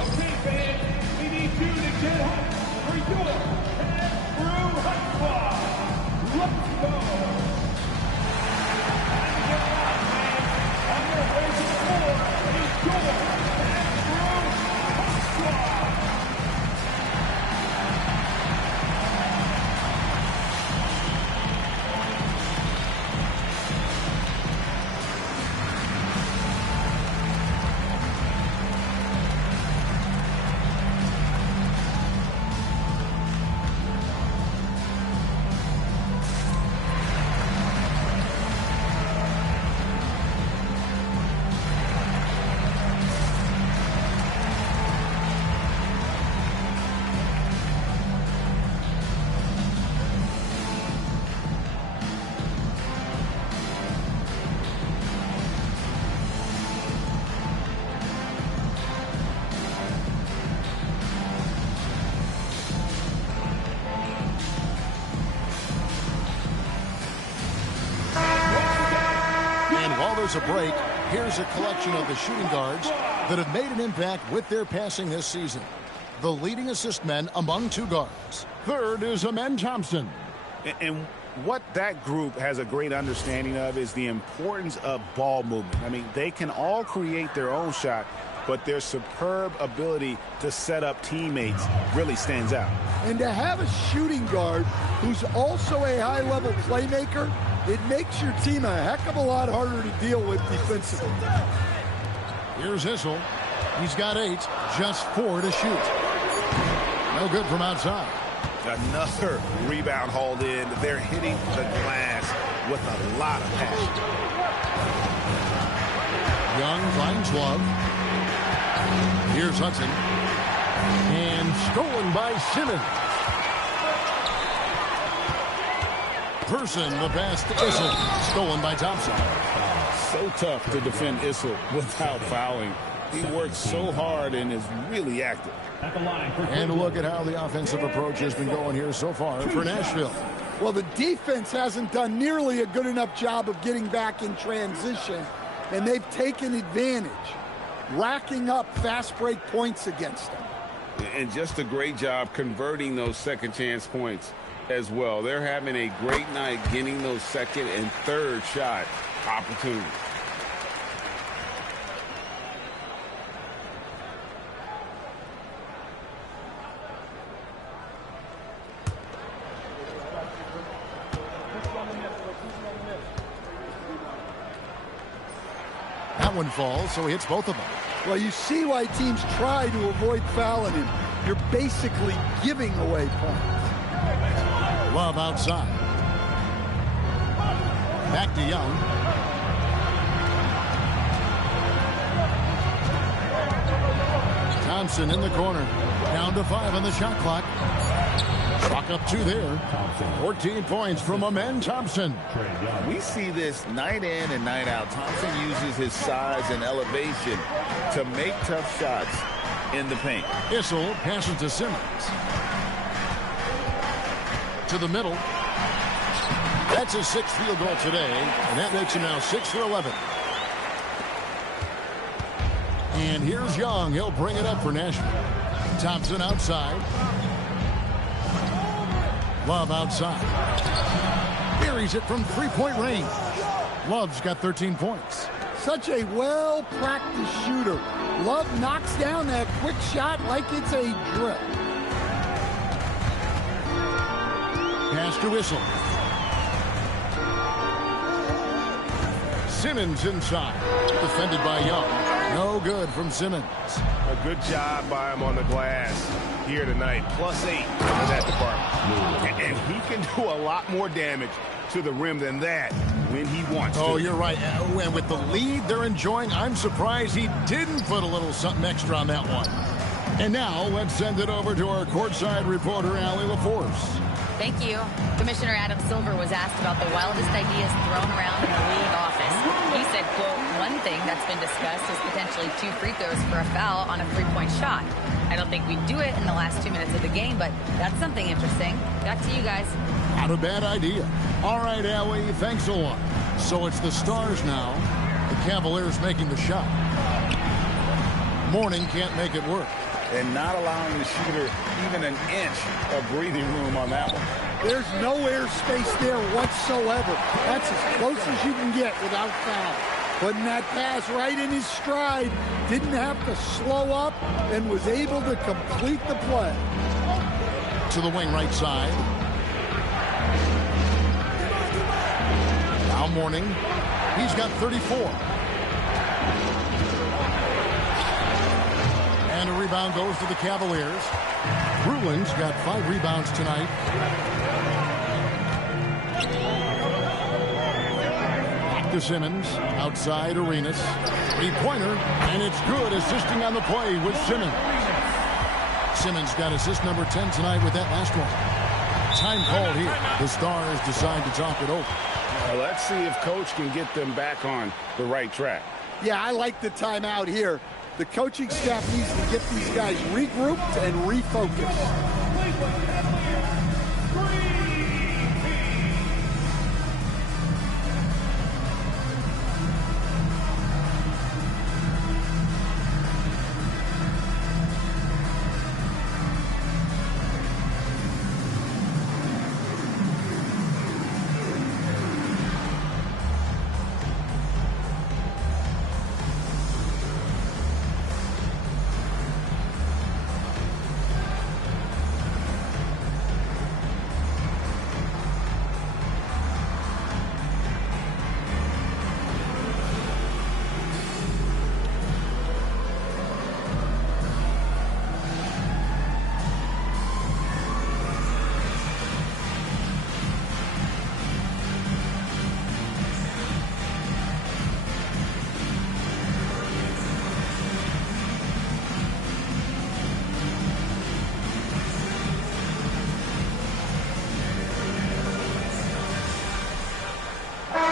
Okay, fans, we need you to get up for your head through hot squad. Let's go. Time to get out, man. On your way to the floor, is your head through hot squad. A break. Here's a collection of the shooting guards that have made an impact with their passing this season. The leading assist men among 2 guards. Third is Amen Thompson. And what that group has a great understanding of is the importance of ball movement. I mean, they can all create their own shot, but their superb ability to set up teammates really stands out. And to have a shooting guard who's also a high-level playmaker, it makes your team a heck of a lot harder to deal with defensively. Here's Issel. He's got 8, just 4 to shoot. No good from outside. Another rebound hauled in. They're hitting the glass with a lot of passion. Young finds Love. Here's Hudson. And stolen by Simmons. Person, the best, Issel. Stolen by Thompson. So tough to defend Issel without fouling. He works so hard and is really active. And a look at how the offensive approach has been going here so far for Nashville. Well, the defense hasn't done nearly a good enough job of getting back in transition, and they've taken advantage, racking up fast break points against them. And just a great job converting those second chance points as well. They're having a great night getting those second and third shot opportunities. That one falls, so he hits both of them. Well, you see why teams try to avoid fouling him. You're basically giving away points. Love outside. Back to Young. Thompson in the corner. Down to 5 on the shot clock. Clock up 2 there. 14 points from Amen Thompson. We see this night in and night out. Thompson uses his size and elevation to make tough shots in the paint. Issel passes to Simmons. To the middle. That's his 6th field goal today, and that makes him now 6 for 11. And here's Young. He'll bring it up for Nashville. Thompson outside. Love outside. Buries it from 3-point range. Love's got 13 points. Such a well-practiced shooter. Love knocks down that quick shot like it's a drip. Pass to Issel. Simmons inside. Defended by Young. No good from Simmons. A good job by him on the glass here tonight. +8 in that department. And he can do a lot more damage to the rim than that when he wants to. Oh, you're right. And with the lead they're enjoying, I'm surprised he didn't put a little something extra on that one. And now let's send it over to our courtside reporter, Allie LaForce. Thank you. Commissioner Adam Silver was asked about the wildest ideas thrown around in the league office. He said, quote, one thing that's been discussed is potentially 2 free throws for a foul on a 3-point shot. I don't think we'd do it in the last 2 minutes of the game, but that's something interesting. Back to you guys. Not a bad idea. All right, Allie, thanks a lot. So it's the Stars now. The Cavaliers making the shot. Morning can't make it work. And not allowing the shooter even an inch of breathing room on that one. There's no air space there whatsoever. That's as close as you can get without foul. Putting that pass right in his stride. Didn't have to slow up and was able to complete the play. To the wing right side. Now Morning. He's got 34. And a rebound goes to the Cavaliers. Bruin's got 5 rebounds tonight. Back to Simmons. Outside Arenas. 3-pointer. And it's good. Assisting on the play with Simmons. Simmons got assist number 10 tonight with that last one. Time called here. The Stars decide to talk it over. Let's see if Coach can get them back on the right track. Yeah, I like the timeout here. The coaching staff needs to get these guys regrouped and refocused.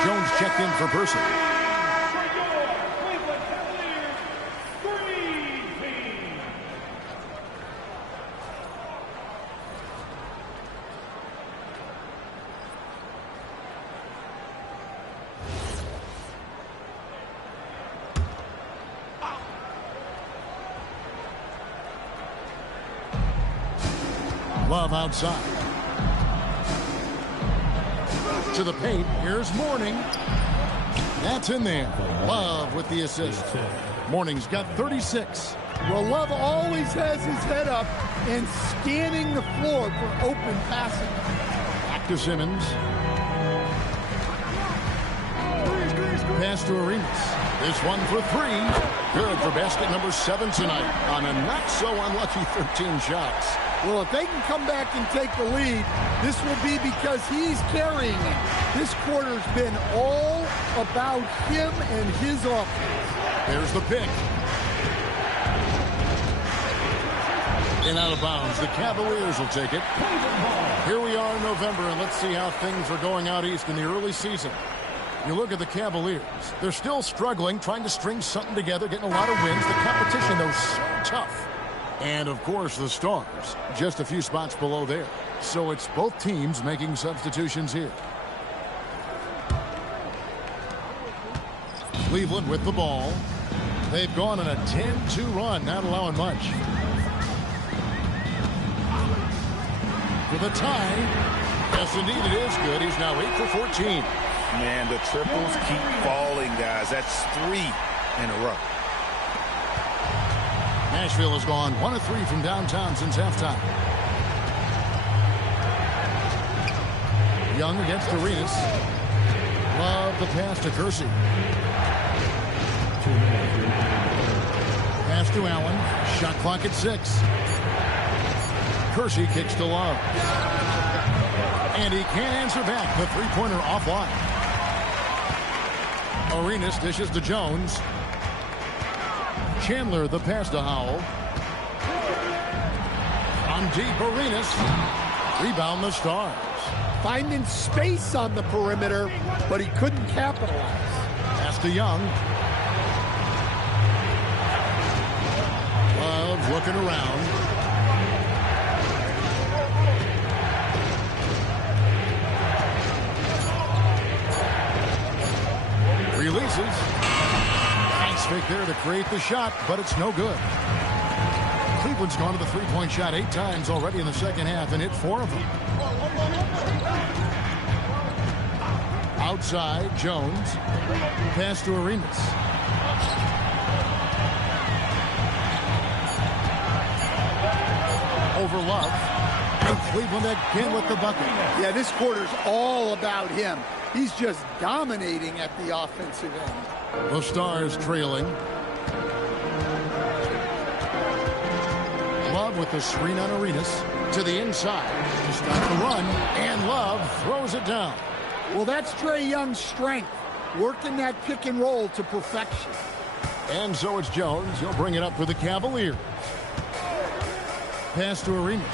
Jones checked in for Person. Love outside. To the paint. Here's Mourning. That's in there. Love with the assist. Mourning's got 36. Well, Love always has his head up and scanning the floor for open passing. Back to Simmons. Pass to Arenas. This one for three. Good for basket number 7 tonight on a not-so-unlucky 13 shots. Well, if they can come back and take the lead, this will be because he's carrying it. This quarter's been all about him and his offense. There's the pick. And out of bounds. The Cavaliers will take it. Here we are in November, and let's see how things are going out east in the early season. You look at the Cavaliers. They're still struggling, trying to string something together, getting a lot of wins. The competition, though, so tough. And, of course, the Stars, just a few spots below there. So it's both teams making substitutions here. Cleveland with the ball. They've gone on a 10-2 run, not allowing much. For the tie. Yes, indeed, it is good. He's now 8 for 14. Man, the triples keep falling, guys. That's 3 in a row. Nashville has gone 1 of 3 from downtown since halftime. Young against Arenas. Love the pass to Kersey. Pass to Allen. Shot clock at 6. Kersey kicks to Love. And he can't answer back. The three-pointer offline. Arenas dishes to Jones. Chandler the pass to Howell. On deep, Arenas. Rebound the Stars. Finding space on the perimeter, but he couldn't capitalize. Pass to Young. Love looking around. Releases. Nice fake there to create the shot, but it's no good. Cleveland's gone to the three-point shot 8 times already in the second half and hit 4 of them. Outside, Jones. Pass to Arenas. Over Love. And Cleveland again with the bucket. Yeah, this quarter's all about him. He's just dominating at the offensive end. The Stars trailing. Love with the screen on Arenas to the inside to stop the run, and Love throws it down. Well, that's Trae Young's strength, working that pick and roll to perfection. And so it's Jones. He'll bring it up for the Cavaliers. Pass to Arenas.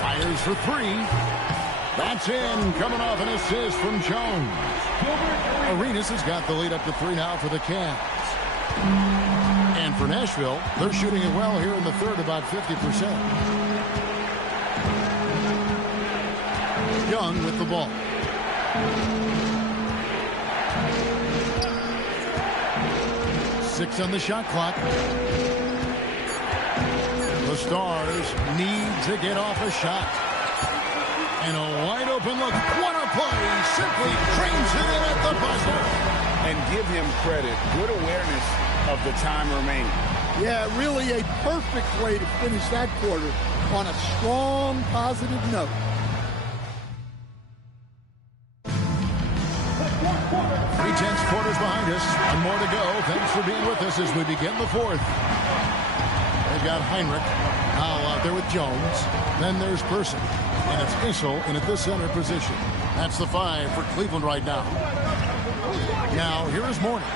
Fires for 3. That's in. Coming off an assist from Jones. Arenas has got the lead up to 3 now for the Cavs. And for Nashville, they're shooting it well here in the third, about 50%. Young with the ball. Six on the shot clock. The Stars need to get off a shot. And a wide open look. What a play. Simply trains it in at the buzzer. And give him credit. Good awareness of the time remaining. Yeah, really a perfect way to finish that quarter on a strong, positive note. Three-tenths quarters behind us. One more to go. Thanks for being with us as we begin the fourth. They've got Heinrich now out there with Jones. Then there's Person. And it's Issel in at the center position. That's the 5 for Cleveland right now. Now, here is Mourning.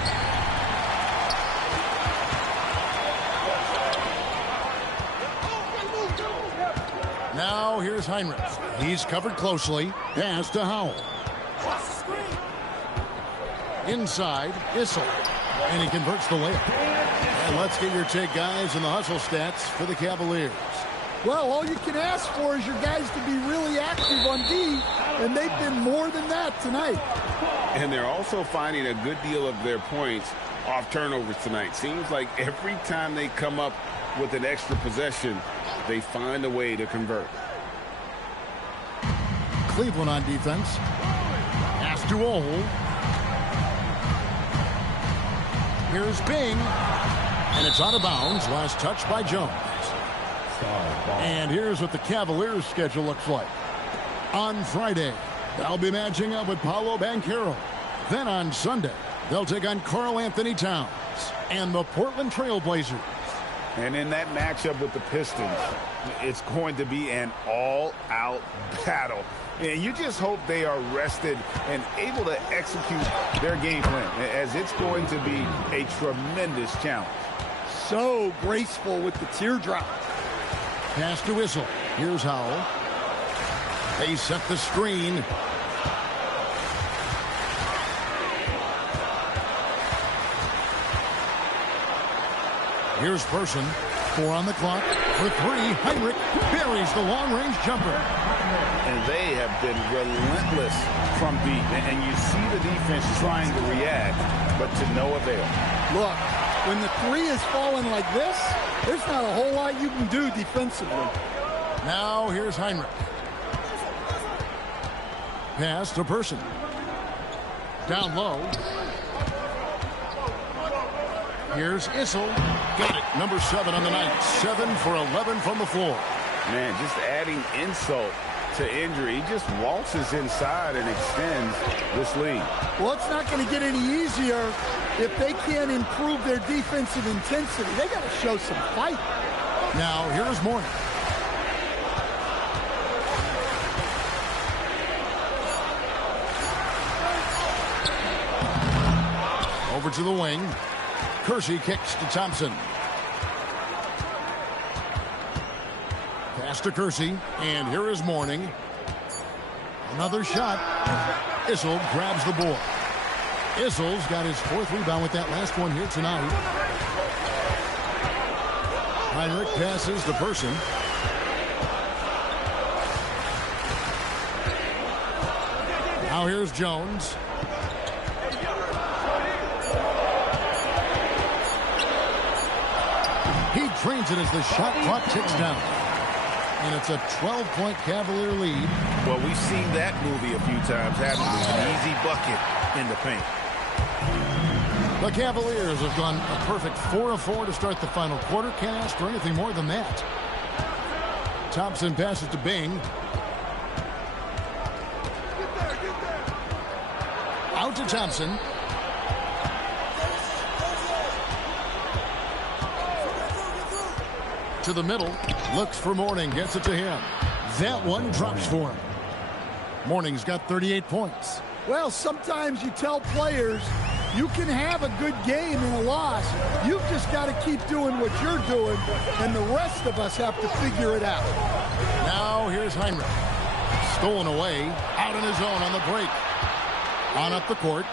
Now, here's Heinrich. He's covered closely. Pass to Howell. Inside, Issel. And he converts the layup. And let's get your take, guys, in the hustle stats for the Cavaliers. Well, all you can ask for is your guys to be really active on D, and they've been more than that tonight. And they're also finding a good deal of their points off turnovers tonight. Seems like every time they come up with an extra possession, they find a way to convert. Cleveland on defense. Pass to Ohl. Here's Bing. And it's out of bounds. Last touch by Jones. And here's what the Cavaliers' schedule looks like. On Friday, they'll be matching up with Paolo Banchero. Then on Sunday, they'll take on Karl Anthony Towns and the Portland Trail Blazers. And in that matchup with the Pistons, it's going to be an all-out battle. And you just hope they are rested and able to execute their game plan, as it's going to be a tremendous challenge. So graceful with the teardrop. Pass to Whistle. Here's Howell. They set the screen. Here's Person. 4 on the clock. For 3, Heinrich buries the long-range jumper. And they have been relentless from deep. And you see the defense trying to react, but to no avail. Look, when the 3 is falling like this, there's not a whole lot you can do defensively. Now here's Heinrich. Pass to Person. Down low. Here's Issel. Got it. Number 7 on the night. 7 for 11 from the floor. Man, just adding insult to injury. He just waltzes inside and extends this lead. Well, it's not going to get any easier if they can't improve their defensive intensity. They got to show some fight. Now, here's Mourning. Over to the wing. Kersey kicks to Thompson. Pass to Kersey, and here is Mourning. Another shot. Issel grabs the board. Issel's got his 4th rebound with that last one here tonight. Heinrich passes to Person. Now here's Jones. He trains it as the shot clock ticks down. And it's a 12-point Cavalier lead. Well, we've seen that movie a few times, haven't we? An easy bucket in the paint. The Cavaliers have gone a perfect 4 of 4 to start the final quarter. Can't ask for anything more than that. Thompson passes to Bing. Out to Thompson. To the middle, looks for Mourning, gets it to him. That one drops for him. Mourning's got 38 points. Well, sometimes you tell players you can have a good game in a loss. You've just got to keep doing what you're doing, and the rest of us have to figure it out. Now here's Heinrich. Stolen away, out on his own on the break. On up the court.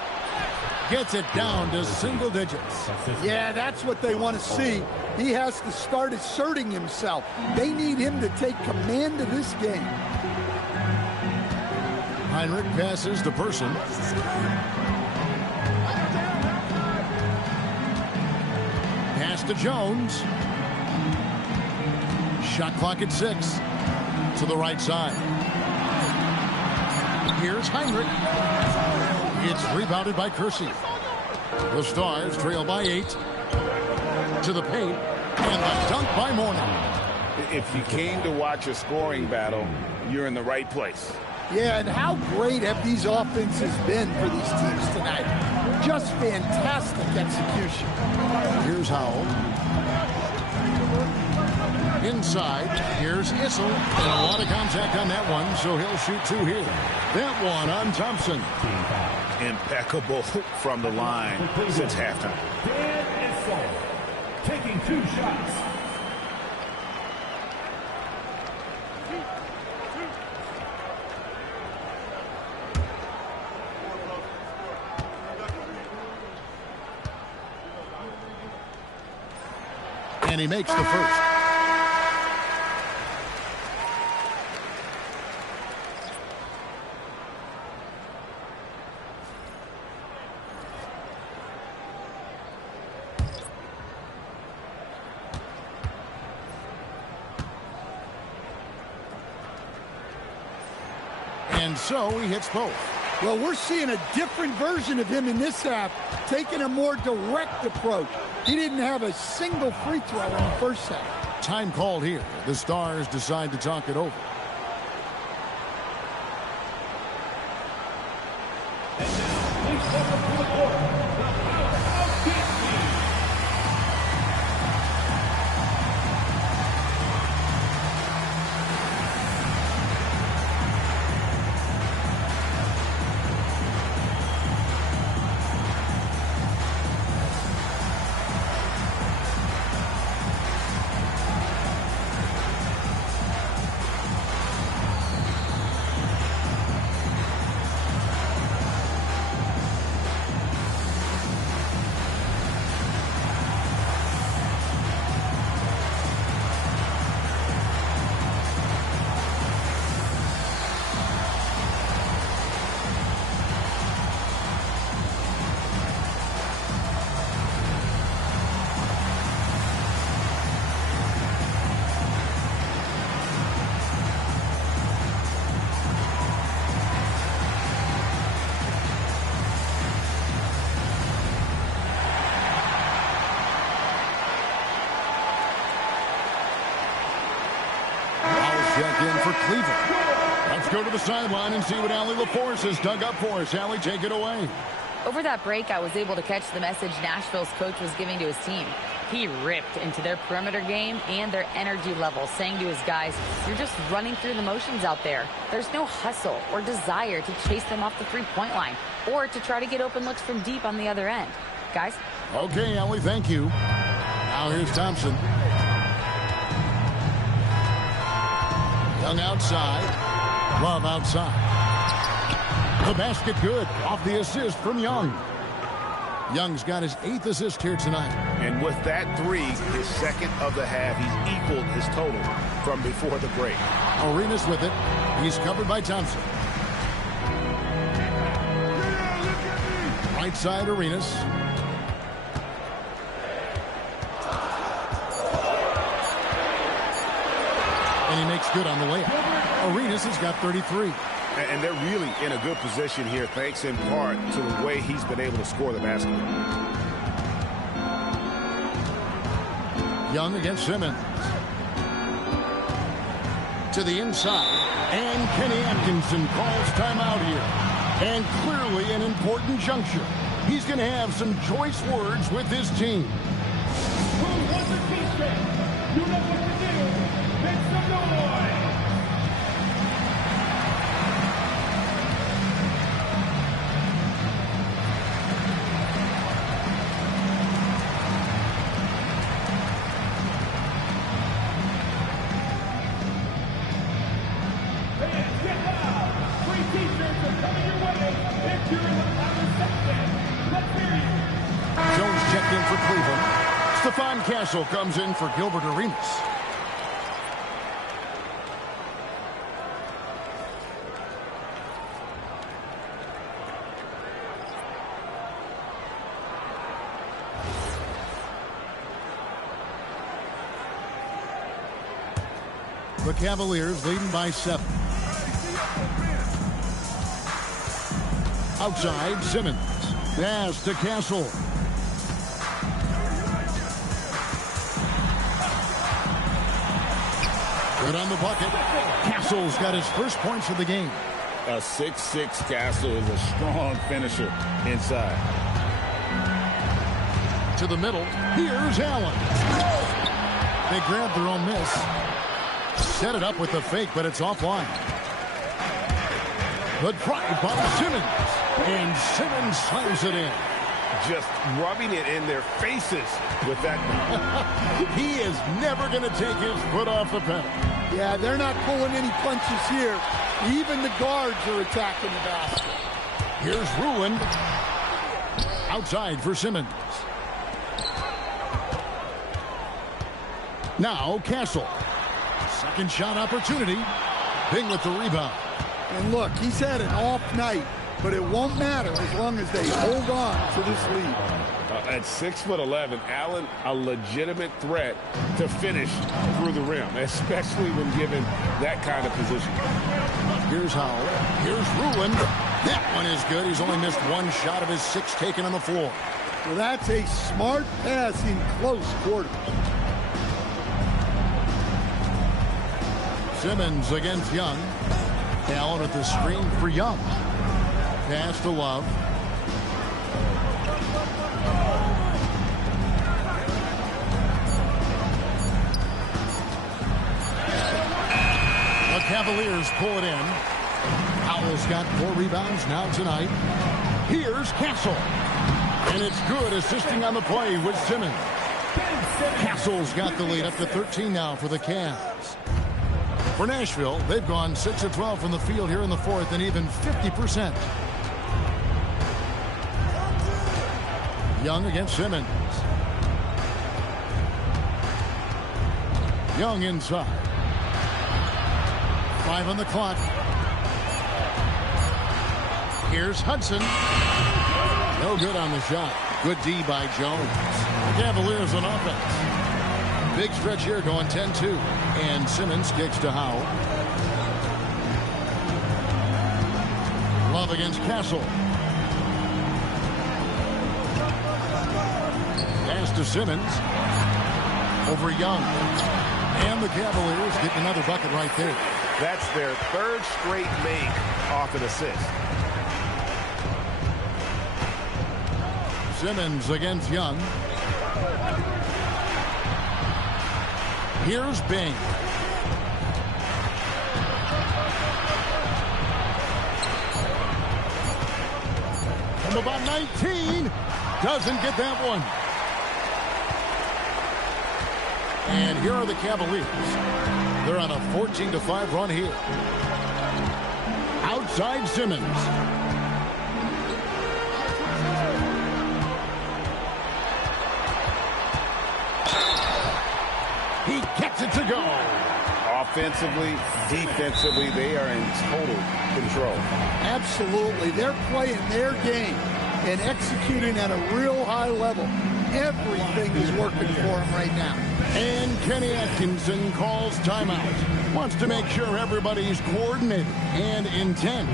Gets it down to single digits. Yeah, that's what they want to see. He has to start asserting himself. They need him to take command of this game. Heinrich passes to Person. Pass to Jones. Shot clock at 6. To the right side. Here's Heinrich. It's rebounded by Kersey. The Stars trail by 8. To the paint. And the dunk by Mourning. If you came to watch a scoring battle, you're in the right place. Yeah, and how great have these offenses been for these teams tonight? Just fantastic execution. Here's Howell. Inside, here's Issel. And a lot of contact on that one, so he'll shoot 2 here. That one on Thompson. Impeccable from the line since halftime. Dan Issel taking 2 shots. And he makes the first. And so he hits both. Well, we're seeing a different version of him in this half, taking a more direct approach. He didn't have a single free throw in the first half. Time called here. The Stars decide to talk it over. Check in for Cleveland. Let's go to the sideline and see what Allie LaForce has dug up for us. Allie, take it away. Over that break, I was able to catch the message Nashville's coach was giving to his team. He ripped into their perimeter game and their energy level, saying to his guys, you're just running through the motions out there. There's no hustle or desire to chase them off the three-point line or to try to get open looks from deep on the other end. Guys? Okay, Allie, thank you. Now here's Thompson. Young outside. Love outside. The basket good. Off the assist from Young. Young's got his 8th assist here tonight. And with that three, his second of the half, he's equaled his total from before the break. Arenas with it. He's covered by Thompson. Right side, Arenas. And he makes good on the layup. Arenas has got 33. And they're really in a good position here, thanks in part to the way he's been able to score the basketball. Young against Simmons. To the inside. And Kenny Atkinson calls timeout here. And clearly an important juncture. He's going to have some choice words with his team. Who wants a t-shirt? You know what to do. Make some noise. Castle comes in for Gilbert Arenas. The Cavaliers leading by 7. Outside, Simmons. Pass to Castle. Good on the bucket. Castle's got his first points of the game. A 6'6" Castle is a strong finisher inside. To the middle. Here's Allen. They grabbed their own miss. Set it up with the fake, but it's offline. Good drive by Simmons. And Simmons slams it in. Just rubbing it in their faces with that. He is never going to take his foot off the pedal. Yeah, they're not pulling any punches here. Even the guards are attacking the basket. Here's Ruland. Outside for Simmons. Now Castle. Second shot opportunity. Bing with the rebound. And look, he's had an off night. but it won't matter as long as they hold on to this lead. At 6'11", Allen, a legitimate threat to finish through the rim, especially when given that kind of position. Here's Howell. Here's Ruland. That one is good. He's only missed one shot of his 6 taken on the floor. Well, that's a smart pass in close quarters. Simmons against Young. Allen at the screen for Young. Pass to Love. The Cavaliers pull it in. Howell's got 4 rebounds now tonight. Here's Castle. And it's good, assisting on the play with Simmons. Castle's got the lead up to 13 now for the Cavs. For Nashville, they've gone 6 of 12 from the field here in the fourth and even 50%. Young against Simmons. Young inside. 5 on the clock. Here's Hudson. No good on the shot. Good D by Jones. The Cavaliers on offense. Big stretch here going 10-2. And Simmons kicks to Howell. Love against Castle. Pass to Simmons. Over Young. And the Cavaliers get another bucket right there. That's their 3rd straight make off an assist. Simmons against Young. Here's Bing. From about 19. Doesn't get that one. And here are the Cavaliers. They're on a 14-5 run here. Outside Simmons. He gets it to go. Offensively, defensively, they are in total control. Absolutely. They're playing their game and executing at a real high level. Everything is working for them right now. And Kenny Atkinson calls timeout. Wants to make sure everybody's coordinated and intent.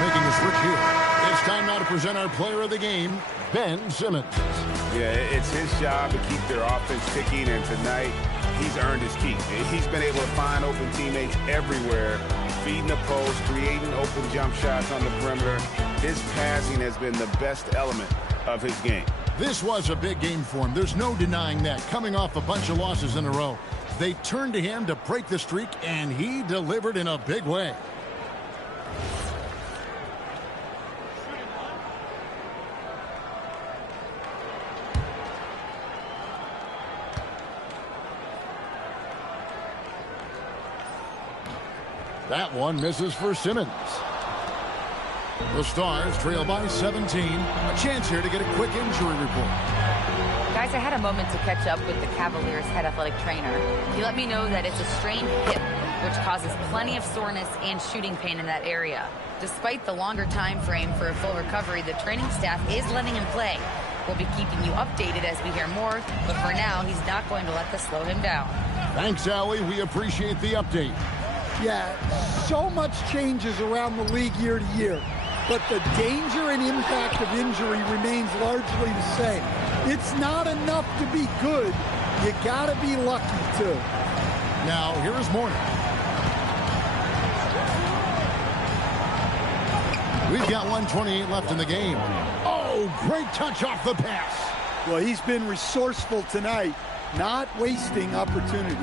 Making a switch here. It's time now to present our player of the game, Ben Simmons. Yeah, it's his job to keep their offense ticking, and tonight he's earned his keep. He's been able to find open teammates everywhere, feeding the post, creating open jump shots on the perimeter. His passing has been the best element of his game. This was a big game for him. There's no denying that. Coming off a bunch of losses in a row, they turned to him to break the streak, and he delivered in a big way. That one misses for Simmons. The Stars trail by 17. A chance here to get a quick injury report. Guys, I had a moment to catch up with the Cavaliers head athletic trainer. He let me know that it's a strained hip, which causes plenty of soreness and shooting pain in that area. Despite the longer time frame for a full recovery, the training staff is letting him play. We'll be keeping you updated as we hear more, but for now, he's not going to let this slow him down. Thanks, Allie. We appreciate the update. Yeah, so much changes around the league year to year, but the danger and impact of injury remains largely the same. It's not enough to be good. You gotta be lucky too. Now, here is Mourning. We've got 1:28 left in the game. Oh, great touch off the pass. Well, he's been resourceful tonight, not wasting opportunities.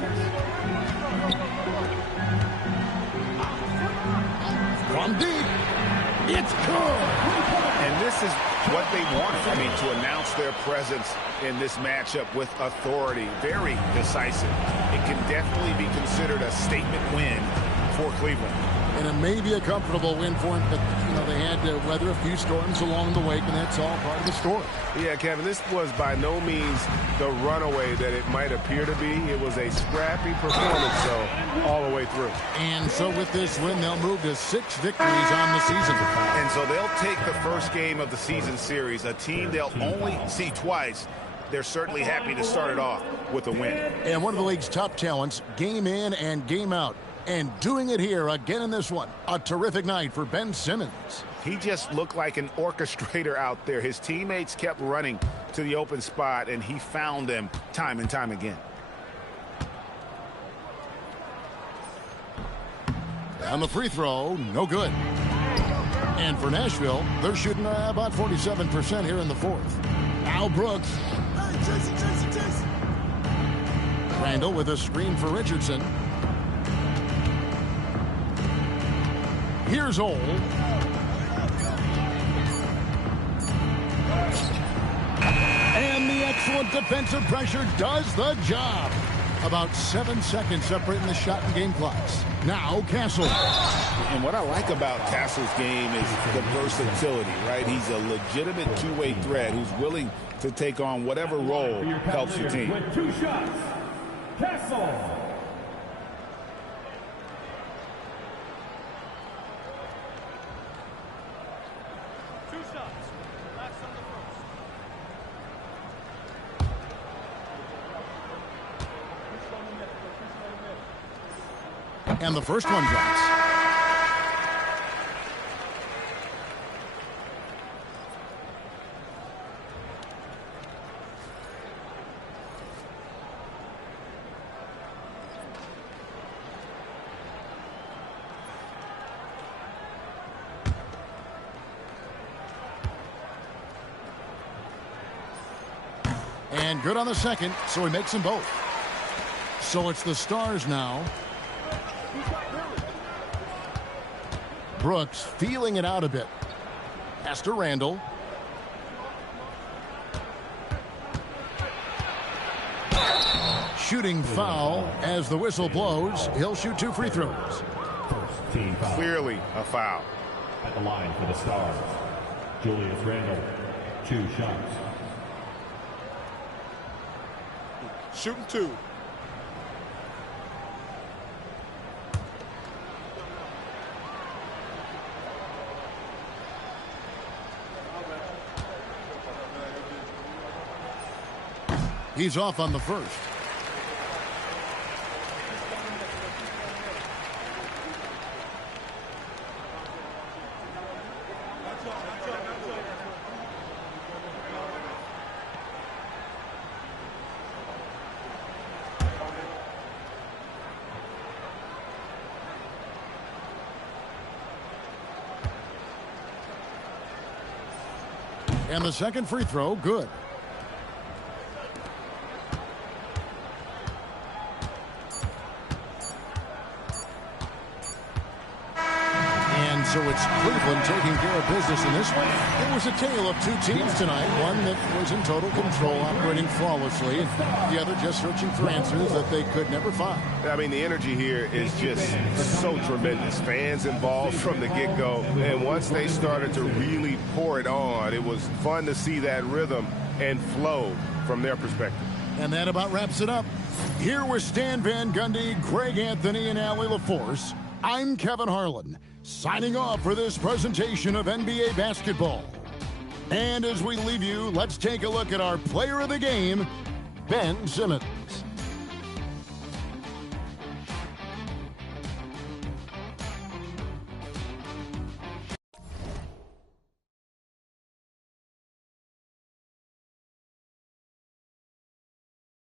From deep, it's good. And this is what they wanted. I mean, to announce their presence in this matchup with authority. Very decisive. It can definitely be considered a statement win for Cleveland. And it may be a comfortable win for him, but, you know, they had to weather a few storms along the way, and that's all part of the story. Yeah, Kevin, this was by no means the runaway that it might appear to be. It was a scrappy performance, though, all the way through. And so with this win, they'll move to 6 victories on the season. And so they'll take the first game of the season series, a team they'll only see twice. They're certainly happy to start it off with a win. And one of the league's top talents, game in and game out. And doing it here again in this one. A terrific night for Ben Simmons. He just looked like an orchestrator out there. His teammates kept running to the open spot, and he found them time and time again. On the free throw, no good. And for Nashville, they're shooting about 47% here in the fourth. Now Brooks. Randall with a screen for Richardson. Here's Ole. And the excellent defensive pressure does the job. About 7 seconds separating the shot and game clocks. Now Castle. And what I like about Castle's game is the versatility, right? He's a legitimate two-way threat who's willing to take on whatever role helps the team. With 2 shots, Castle. And the first one drops. And good on the second, so he makes them both. So it's the Stars now. Brooks feeling it out a bit. Pass to Randall. Shooting foul as the whistle blows. He'll shoot 2 free throws. Clearly a foul. At the line for the Stars, Julius Randle, 2 shots. Shooting 2. He's off on the first. And the second free throw, good. So it's Cleveland taking care of business in this one. It was a tale of 2 teams tonight. One that was in total control, operating flawlessly, and the other just searching for answers that they could never find. I mean, the energy here is just so tremendous. Fans involved from the get-go. And once they started to really pour it on, it was fun to see that rhythm and flow from their perspective. And that about wraps it up. Here with Stan Van Gundy, Greg Anthony, and Allie LaForce, I'm Kevin Harlan, signing off for this presentation of NBA basketball. And as we leave you, let's take a look at our player of the game, Ben Simmons.